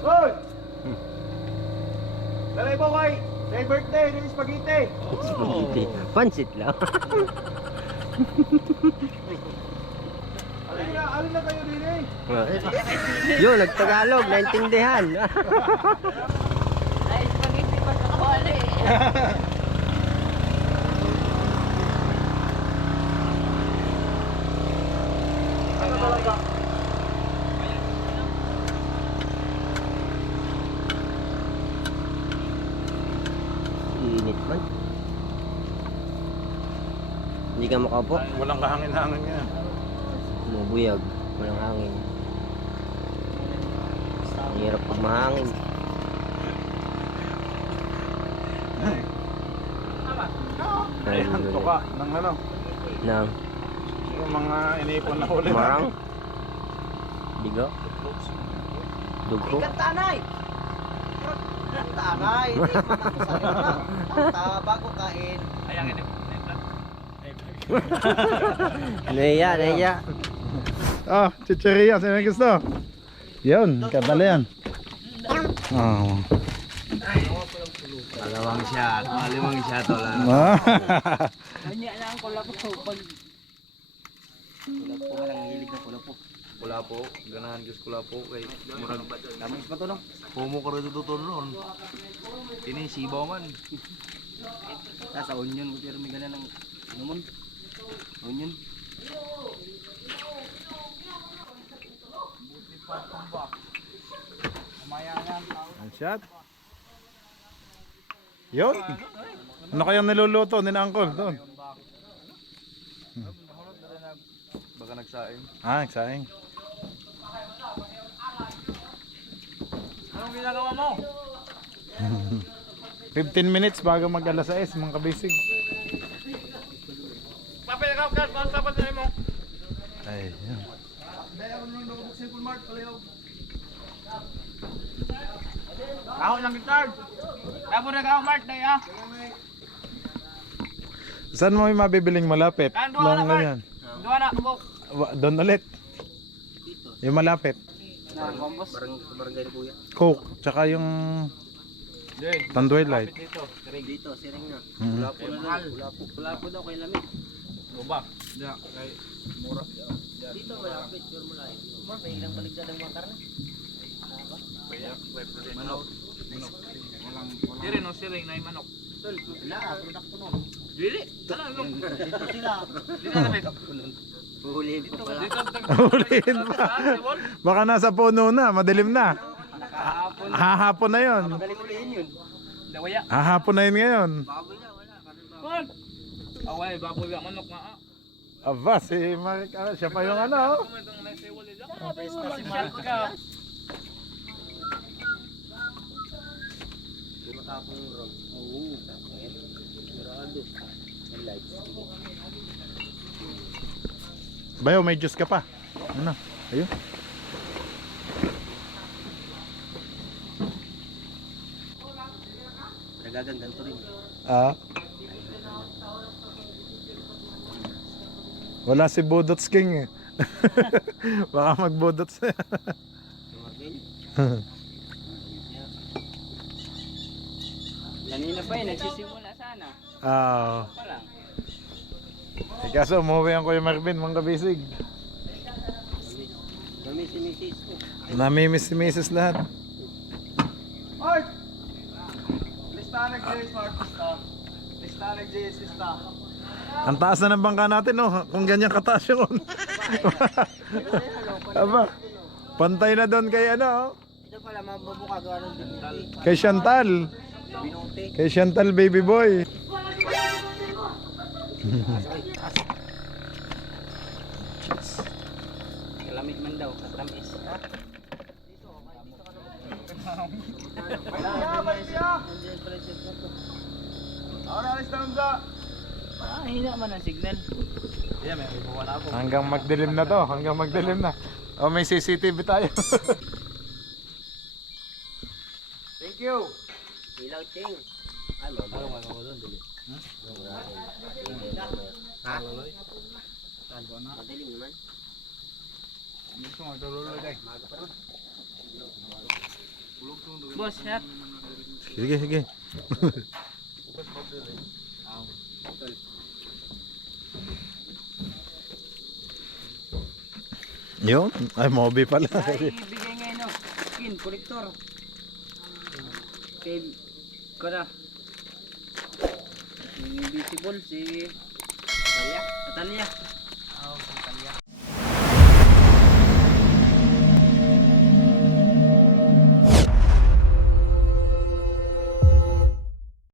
Hoy! Dalay mo kay! Say birthday, yung spaghetti! Spaghetti. Pansit lang. Alin na kayo din eh? Yun, nagtagalog, naintindihan. Ay, spaghetti pa sa kawali. Ano talaga? Init man. Hindi ka makaupo. Walang kahangin-hangin yan. Bubuyag. Walang hangin. Ang hirap pag mahangin. Ay, hanto ka ng ano. Nang Yung mga inipon na huli marang. natin. Bigo. Dugko. Tanay! Tanay! Hindi man ako sa na. Bago kain. Ayan, ini. Naiya, naiya. Ah, chicheria. Sino may gusto? Yun, kadala yan. Oh. Malimang shot. Malimang shot. Wala na. Ah. Kanya lang ko lang po. Kulapo ka lang hilig na kulapo. Kulapo. Ganahan Diyos kulapo. Kay murag. Daming pa to no? Pumo ka rin tutulong ron. Ini sibaw man. Sa onion ko pero may gana ng numon. Onion. One shot. Yun. Ano kayang niluluto ni na Uncle doon? Baka nagsaing. Ah, exciting. Anong ginagawa mo? 15 minutes bago mag alas 6 mga kabisig. Papel ka, kung sapat na mo. Ay, yun. Ako ng guitar. Tapos na ka, Mark, day ah. Saan mo may mabibiling malapit? Doon na, Lang Mark. ganyan. Doon na, kubok. Doon ulit. Yung malapit. Barangay ni Kuya. Coke, tsaka yung Tanduay Light. Dito, Dito, siring na. Mm. Kulapo na lang. Kulapo daw kay lamig. Baba. Ya, kay Dito wala picture mo lang. Mar, may ilang baligtad ang mga karne. manok. Dire no siring na yung manok. Tol, wala, product ko no. Dili. Ano yung Dito sila. dito na may. Huhulihin pa pala. Dito. Ulihin pa. Baka nasa puno na, madilim na. Kahapon. Hahapon na yun. Magaling hulihin yun. Dawaya. Hahapon na yun ngayon. Baboy na, wala. Karne baboy. Kon. Away, baboy ang manok nga. Aba, si Mark, siya pa yung ano. Kumitong may siwali dyan. Mag-shot ka. Matapong ron. Oo. Sigurado. Ang lights. Bayo, may juice ka pa. Ano? Ayun. Nagagandan to rin. Ah. Wala si Budots King eh. Baka magbudots. Kanina pa eh, nagsisimula sana. Ah. Parang. Kaso umuwi ang Kuya Marvin, mga kabisig. Kami si Mrs. ko. Namimiss si Mrs. lahat. Art! Listahan nag-JS, artista. Listahan nag-JS, lista. Ang taas na ng bangka natin, no? Kung ganyan kataas yun. Aba, pantay na doon kay ano, Ito pala, mabubuka gawa ng binuti. kay Chantal. Binuti. Kay Chantal, baby boy. Kalamig man daw, katamis. Ahora alis na Hamza. Hina man ang signal. Hanggang magdilim na to, hanggang magdilim na. Oh, may CCTV tayo. Thank you. Ilaw, Cheng. Boss, hat. Sige, sige. Yun, ay mobi pala. Ay, ibigay ngayon no. Skin, kolektor. Kay, kada. Yung invisible, si Natalia.